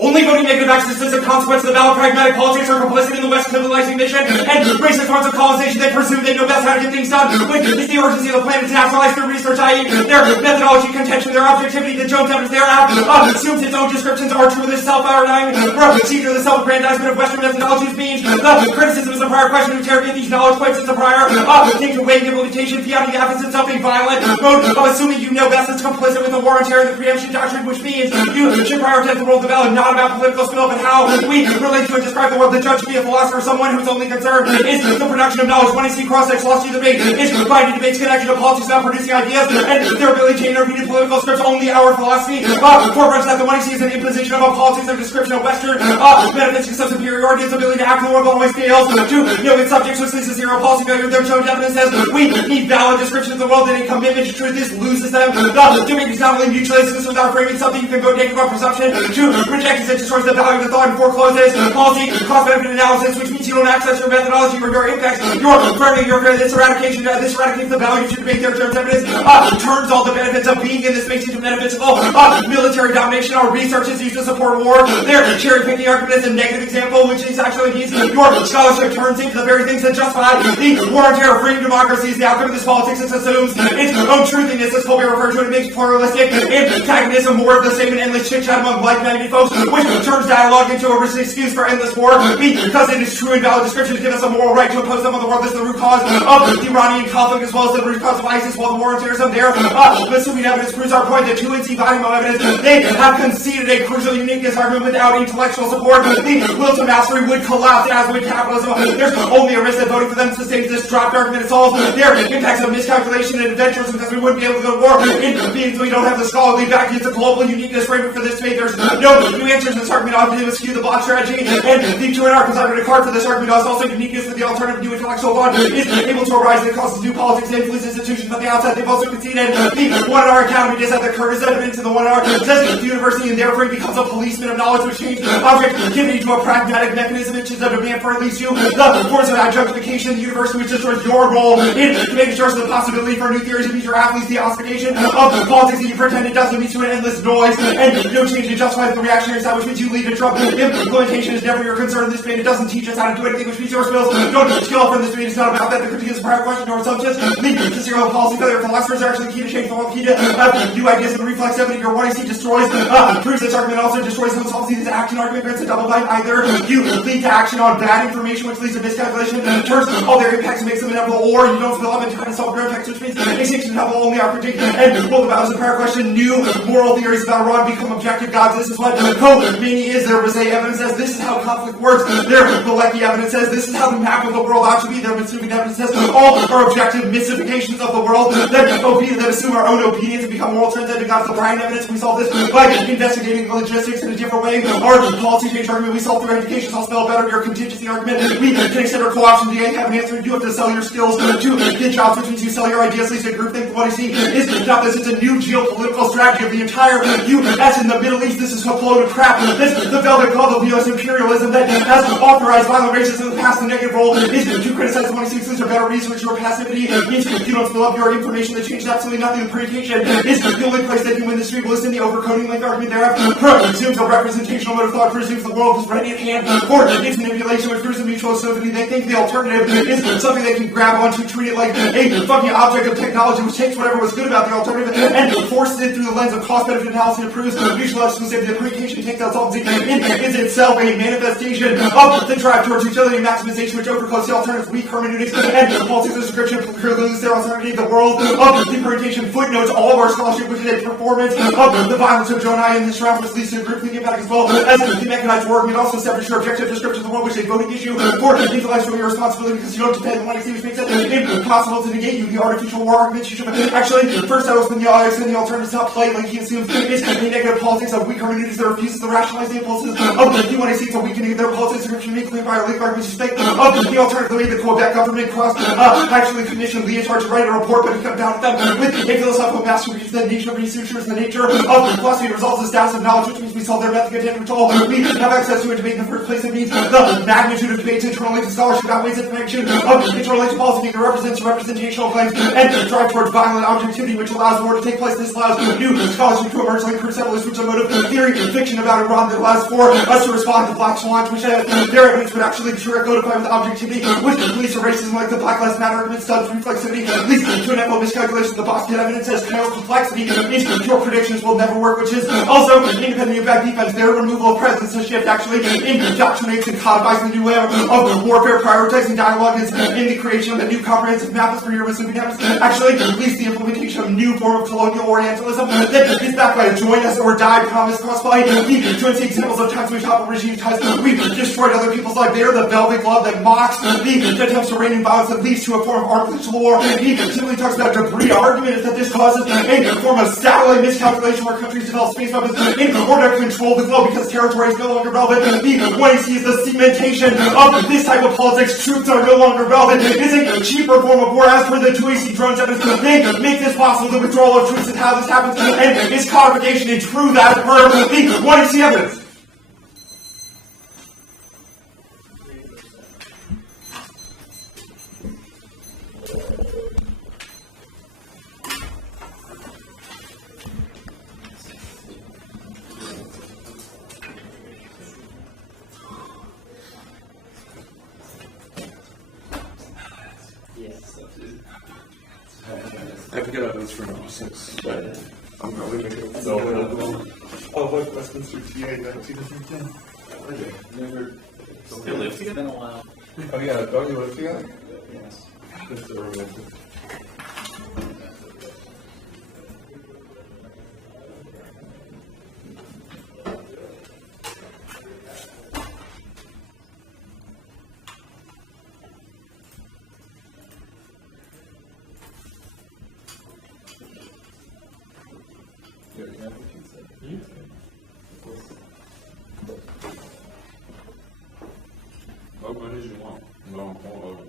Only voting negative actions is a consequence of the valid pragmatic politics are complicit in the West civilizing mission and racist forms of colonization. They presume they know best how to get things done. With is the urgency of the planet to nationalize their research, i.e. their methodology, contention, their objectivity, the Jones evidence their app assumes its own descriptions are true of this self-paradigm. Procedure the self-aggrandizement of Western methodologies means the criticism is a prior question to interrogate these knowledge points as a prior thing to weigh implementation, fiat the opposite something violent. Mode of assuming you know best is complicit with the war on terror and the preemption doctrine, which means you should prioritize the role of the valid, not about political skill, but how we relate to and describe the world. The judge to be a philosopher, someone whose only concern is the production of knowledge. When I see cross-sex philosophy debate is finding debates connection to politics about producing ideas and their ability to interpret political scripts. Only our philosophy forefronts that the one I see is an imposition of a politics and description of Western metaphysics of superiority, its ability to act on the world on my scales, to know its subjects, which leads to zero policy failure. Their shown evidence says we need valid description of the world, and a commitment to truth. This loses them. The debate is not only mutualizes without framing something you can vote negative on presumption. To reject it destroys the value of the thought and forecloses policy cost-benefit analysis, which means you don't access your methodology or your impacts. Your framing, this eradicates the value to debate. Their terms evidence turns all the benefits of being in this makes it metaphysical. Military domination. Our research is used to support war. They're cherry-picking argument is a negative example, which is actually means your scholarship turns into the very things that justify the war on terror. Freedom democracy is the outcome of this politics. It assumes its own truthiness, as Colby referred to it. It makes pluralistic antagonism more of the same and endless chit-chat among like-minded folks, which turns dialogue into a excuse for endless war, because it is true and valid description to give us a moral right to oppose them on the world. This is the root cause of the Iranian conflict, as well as the root cause of ISIS, while the war on terrorism there. Assuming evidence proves our point, the 2NC volume of evidence, they have conceded a crucial uniqueness argument without intellectual support. The will to mastery would collapse, as would capitalism. There's only a risk that voting for them sustains this dropped argument. It solves their impacts of miscalculation and adventurism, because we wouldn't be able to go to war. It means we don't have the scholarly backing. It's a global uniqueness framework for this debate. There's no new answers in this argument. All to do is skew the block strategy, and the 2 arguments argument card for this argument is also uniqueness with the alternative new intellectual thought is able to arise that causes new politics and influence institutions on the outside. They've also conceded the 1R academy does have the Curtis evidence, and the 1R says the university and therefore it becomes a policeman of knowledge, which changes objectivity to a pragmatic mechanism, which is a demand for at least you. The force of adjunctification, the university which destroys your role in making sure the possibility for new theories of future athletes, the ossification of politics that you pretend it doesn't lead to an endless noise, and no change to justify the reactionary side, which means you lead to Trump. Implementation is never your concern in this debate. It doesn't teach us how to do anything, which means your skills don't skill up in this debate. It's not about that. The critique is a prior question or assumptions. The zero policy failure. Philosophers are actually the key to change the world, key to new ideas and reflexivity. Your 1AC destroys, proves this argument also destroys the policy. This action argument grants a double bind. Either you lead to action on bad information, which leads to miscalculation, turns all their impacts and makes them inevitable, or you don't fill up in time and solve their impacts, which means extinction inevitable only are critique. And both about as a prior question, new moral theories about Iran become objective gods. This is what Khomeini is. Their Bazay evidence says this is how conflict works. Their Galecki evidence says this is how the map of the world ought to be. Their Mitsumi evidence says all are objective mystifications of the world that assume our own obedience and become moral transcendent gods. The Brian evidence, we solve this by investigating the logistics in a different way. Our policy change argument, we solve through education. I'll spell better. Your contingency argument, we can extend our co-option. You have an answer. You have to sell your skills to get jobs, which means you sell your ideas. Least a group think what I see is not this. It's a new geopolitical strategy of the entire U.S. in the Middle East. This is a load of crap. This the the velvet glove of U.S. imperialism that has authorized violent racism in the past. The negative role is to criticize the 26 or better research or passivity. You don't fill up your information that changes absolutely nothing. The predation is the only place that human history will listen. The overcoding length argument thereafter presumes a representational mode of thought, presumes the world is ready at hand for its manipulation, which proves mutual sympathy. They think the alternative is something they can grab onto, treat it like a fucking object of technology, which takes whatever was good about the alternative and forces it through the lens of cost-benefit analysis and proves mutual exclusivity. The predation takes out solvency is itself a manifestation of the drive towards utility maximization, which overcoats the alternative's weak hermeneutics and politics of description precludes their alternative. The world of the predation footnotes all of our scholarship, which is a performance of the violence of Jonah in this round, which leads to group thinking as well as the mechanized work. It also separates your objective description of the world, which is a voting issue for intellectual irresponsibility because you don't depend on what which makes it impossible to negate you. The artificial war argument you should actually first I will spin the alternatives top play like he assumes is the negative politics of weak hermeneutics that refuses to rationalize the impulses of the D1AC to weakening their politics description uniquely by legal arguments of the alternative way the Quebec government crossed actually commissioned Leotard to write a report, but he cut down at them with a philosophical masterpiece. The nature of researchers, the nature of philosophy results in status of knowledge, which means we solve their method content control. We have access to a debate in the first place. It means the magnitude of debates internally to scholarship outweighs the magnitude of internally to policy. It represents representational claims and drive towards violent objectivity, which allows war to take place. This allows new scholarship to emerge like perceptualist, which is a mode of theory fiction about Iran that allows for us to respond to black swans, which their evidence would actually be codified with objectivity, which leads to racism like the Black Lives Matter argument, studs reflexivity, leads to an FO miscalculation. The Boston evidence says Kyle's complexity means pure predictions will never work, which is also independent of bad defense. Their removal of presence to shift actually indoctrinates and codifies the new way of warfare, prioritizing dialogue is in the creation of a new comprehensive map for your Muslim actually leads the implementation of a new form of colonial Orientalism that is backed by a join us or die promise caused by the 20 examples of times we topple regime ties. We've destroyed other people's life. They're the velvet glove that mocks the attempts to reign in violence that leads to a form of artificial war. He simply talks about debris argument is that this causes a form of satellite miscalculation where countries develop space weapons in order to control the globe because territory is no longer relevant. The what he sees the cementation of this type of politics. Troops are no longer relevant. It is a cheaper form of war as per the 2AC drones evidence. They make this possible, the withdrawal of troops and how this happens and its codification and true that per the 1AC evidence. I forget evidence for number 6, but I'm probably making it. Oh, what Westminster TA? That's the same thing. Okay. Never. They live together? It's been a while. Oh yeah. Oh, you live together? Yes. That's so romantic. What one did you want? No, hold on.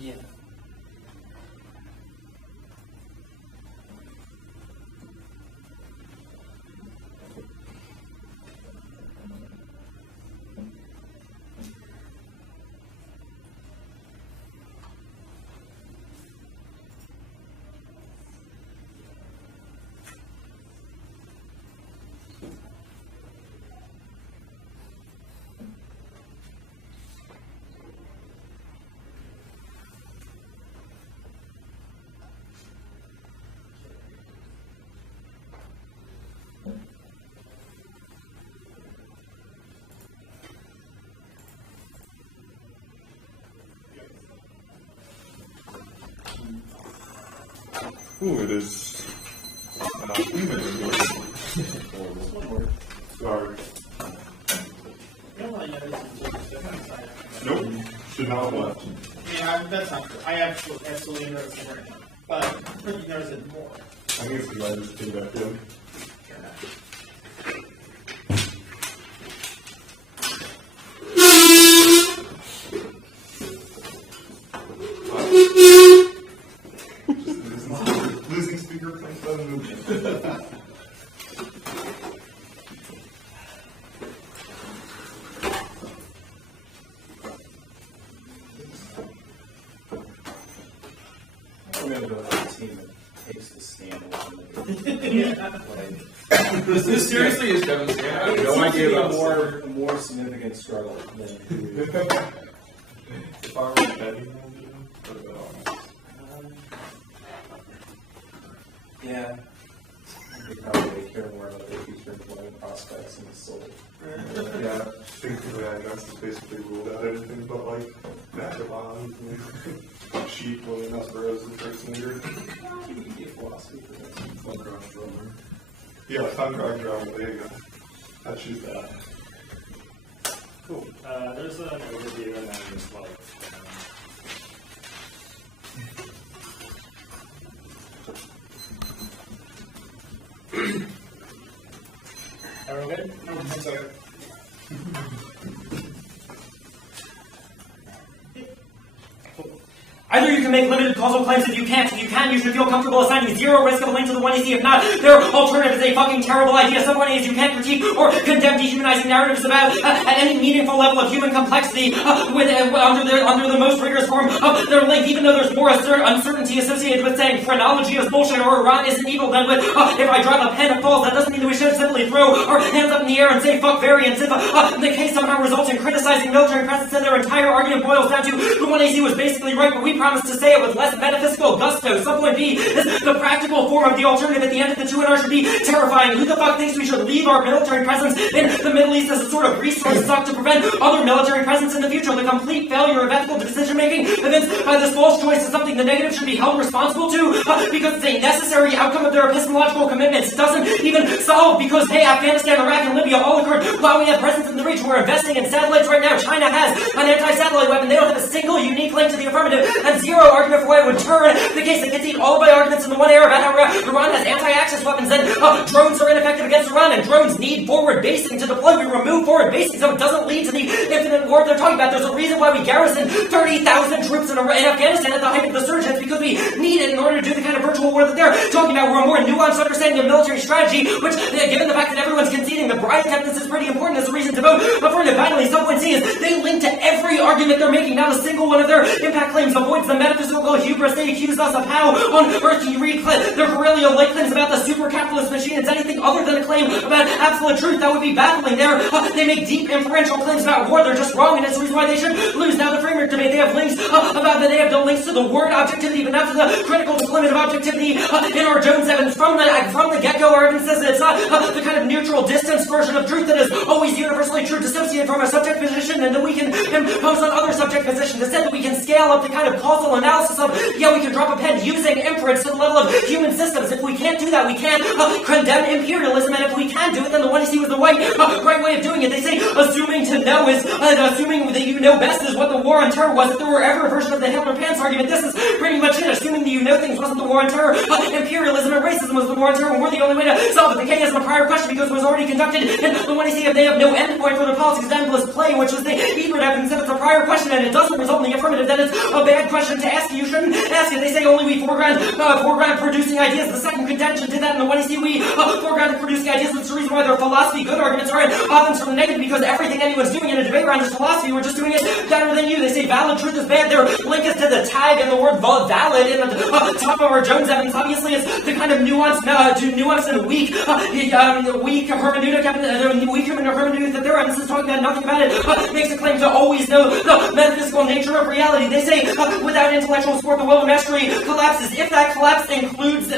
Yeah. Ooh, it is. Sorry. Nope. Should not have left. Yeah, that's not true. I absolutely noticed it right now. But you noticed it more. I think it's because I just came back in. Losing speaker points on movement. I'm gonna go with the team that takes the stand. This seriously is devastating. I have It no seems to idea be about a more significant struggle than If I were betting, I would bet on yeah. They probably care more about their future employment prospects than the soul. Yeah, I think the IMS is basically ruled out anything but like natural bonds and sheep when Maspero is the first leader. You can be a philosophy for that. Fun rock drummer. Yeah, fun rock drummer, there you go. I'd choose that. Cool. There's an overview and then just like. Everyone good? One second. Either you can make limited causal claims if you can't. If you can, you should feel comfortable assigning zero risk of a link to the 1AC. If not, their alternative is a fucking terrible idea. Some 1As you can't critique or condemn dehumanizing narratives about at any meaningful level of human complexity under the most rigorous form of their link, even though there's more uncertainty associated with saying phrenology is bullshit or Iran isn't evil than with if I drive a pen it falls. That doesn't mean that we should simply throw our hands up in the air and say fuck variants. If the case somehow results in criticizing military presence and their entire argument boils down to the 1AC was basically right, but we promise to say it with less metaphysical gusto. Subpoint B is the practical form of the alternative at the end of the 2NR should be terrifying. Who the fuck thinks we should leave our military presence in the Middle East as a sort of resource suck to prevent other military presence in the future? The complete failure of ethical decision-making evinced by this false choice is something the negative should be held responsible to because it's a necessary outcome of their epistemological commitments. It doesn't even solve because, hey, Afghanistan, Iraq, and Libya all occurred while we have presence in the region. We're investing in satellites right now. China has an anti-satellite weapon. They don't have a single unique link to the affirmative and zero argument for why it would turn the case that gets eat all of my arguments in the one area about how Iran has anti-access weapons and drones are ineffective against Iran and drones need forward basing to deploy. We remove forward basing so it doesn't lead to the infinite war they're talking about. There's a reason why we garrison 30,000 troops in Afghanistan at the height of the surge. It's because we need it in order to do the kind of virtual war that they're talking about. We're a more nuanced understanding of military strategy, which, given the fact that everyone's conceding the bride attendance is pretty important as a reason to vote for it. Finally, subpoint C is they link to every argument they're making. Not a single one of their impact claims avoids the metaphysical hubris they accuse us of. How on earth can you read their Corellia-like claims about the super capitalist machine as anything other than a claim about absolute truth? That would be baffling. They make deep inferential claims about war. They're just wrong, and it's the reason why they should lose. Now the framework debate, they have links about that they have no links to the word objectivity, but not to the critical deployment of objectivity in our Jones Evans. From the get-go, our evidence says that it's not the kind of neutral distance version of truth that is always universally true, dissociated from a subject position, and that we can impose on other subject positions. Instead, that we can scale up the kind of causal analysis of, we can drop a pen using inference to the level of human systems. If we can't do that, we can't condemn imperialism, and if we can do it, then the 1AC was the right way of doing it. They say assuming to know is, assuming that you know best is what the war on terror was. If there were ever a version of the Hitler-Pants argument, this is pretty much it. Assuming that you know things wasn't the war on terror, imperialism and racism was the war on terror, and we're the only way to solve it. The K is a prior question because it was already conducted, and the 1AC, if they have no endpoint for their politics, endless play, which was the Ebert evidence. If it's a prior question and it doesn't result in the affirmative, then it's a bad question to ask. You shouldn't ask it. They say only we foreground producing ideas. The second contention did that in the 1AC. We foreground producing ideas. That's the reason why their philosophy good arguments are often from the negative, because everything anyone's doing in a debate round is philosophy. We're just doing it better than you. They say valid truth is bad. Their link is to the tag and the word valid in the top of our Jones Evans. Obviously, it's the kind of nuance and weak hermeneutic that their evidence is talking about. Nothing about it makes a claim to always know the metaphysical nature of reality. They say without intellectual support, the will of mastery collapses. If that collapse includes the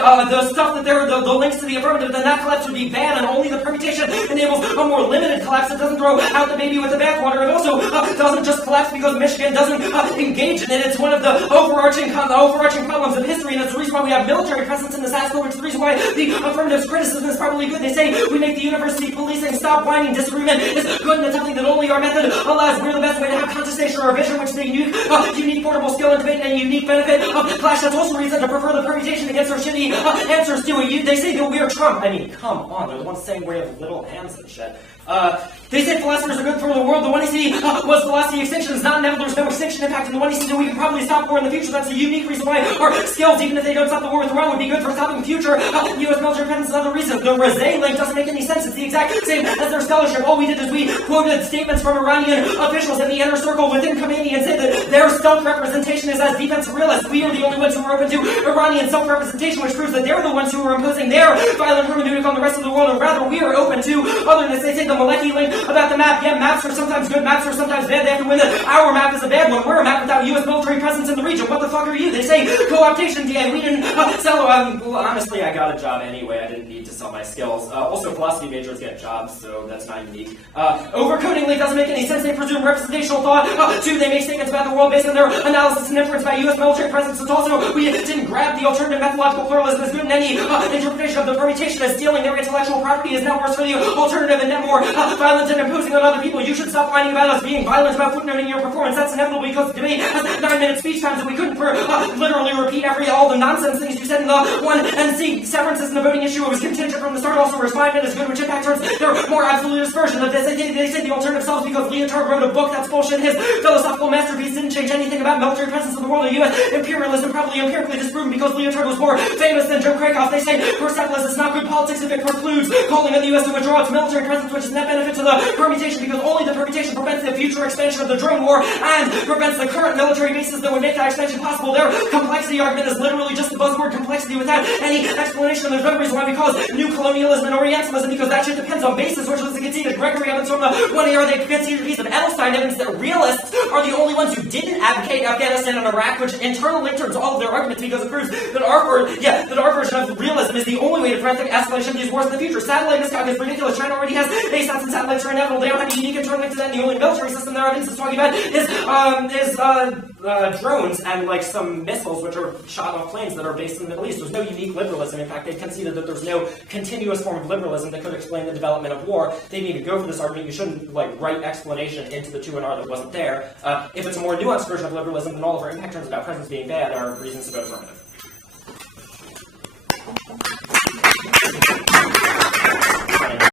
stuff that the links to the affirmative, then that collapse would be bad, and only the permutation and enables a more limited collapse. It doesn't throw out the baby with the bathwater. It also doesn't just collapse because Michigan doesn't engage in it. It's one of the overarching problems of history, and it's the reason why we have military presence in the SASCO, which is the reason why the affirmative's criticism is probably good. They say we make the university policing stop whining. Disagreement is good, and it's something that only our method allows. We're the best way to have contestation or a vision, which is a unique portable skill and debate and a unique benefit of clash. That's also reason to prefer the permutation against our shitty answers to it. They say that we're Trump. I mean, come on, they're the ones saying we have little hands and shit. They say philosophers are good for the world. The one he see was velocity extinction is not inevitable. There's no extinction impact. And the one he see that we can probably stop war in the future. That's a unique reason why our skills, even if they don't stop the war with Iran, would be good for stopping future U.S. military presence. Another reason. The Razay link doesn't make any sense. It's the exact same as their scholarship. All we did is we quoted statements from Iranian officials in the inner circle within Khomeini and say that their self-representation is as defensive realists. We are the only ones who are open to Iranian self-representation, which proves that they're the ones who are imposing their violent hermeneutic on the rest of the world, and rather we are open to otherness. They say the Maleki link about the map. Yeah, maps are sometimes good, maps are sometimes bad. They have to win that our map is a bad one. We're a map without U.S. military presence in the region. What the fuck are you? They say co-optation, and we didn't sell. Well, honestly, I got a job anyway. I didn't need to sell my skills. Also, philosophy majors get jobs, so that's not unique. Overcoding link doesn't make any sense. They presume representational thought. Two, they make statements about the world based on their analysis and inference by U.S. military presence. It's also, we didn't grab the alternative methodological pluralism as good in any interpretation of the permutation as stealing their intellectual property is now worse for the alternative and net more violent and imposing on other people. You should stop whining about us being violent about footnoting your performance. That's inevitable because the debate has 9-minute speech times and we couldn't literally repeat all the nonsense things you said in the one and see severance isn't a voting issue. It was contingent from the start. Also, refinement is good, which impact turns their more absolutist version of this. They say the alternative selves because Leotard wrote a book. That's bullshit. His philosophical masterpiece didn't change anything about military presence in the world of U.S. imperialism, probably empirically disproven because Leotard was more famous than Joe Krakoff. They say Persepolis is not good politics if it precludes calling on the U.S. to withdraw its military presence, which is net benefit to the permutation because only the permutation prevents the future expansion of the drone war and prevents the current military bases that would make that expansion possible. Their complexity argument is literally just the buzzword complexity without any explanation. And there's no reason why we call it new colonialism and orientalism because that shit depends on bases, which was the conceded Gregory Evans from the one era. They conceded a piece of Edelstein evidence that realists are the only ones who didn't advocate Afghanistan and Iraq, which internally turns all of their arguments because it proves that our version of realism is the only way to prevent the escalation of these wars in the future. Satellite misconduct is ridiculous. China already has ASATs and satellites are inevitable. They don't have a unique internal link to that. And the only military system their evidence is talking about is drones and like some missiles which are shot off planes that are based in the Middle East. There's no unique liberalism. In fact, they conceded that there's no continuous form of liberalism that could explain the development of war. They didn't even go for this argument. You shouldn't write explanation into the 2NR that wasn't there. If it's a more nuanced version of liberalism, then all of our impact turns about presence being bad are reasons to vote affirmative.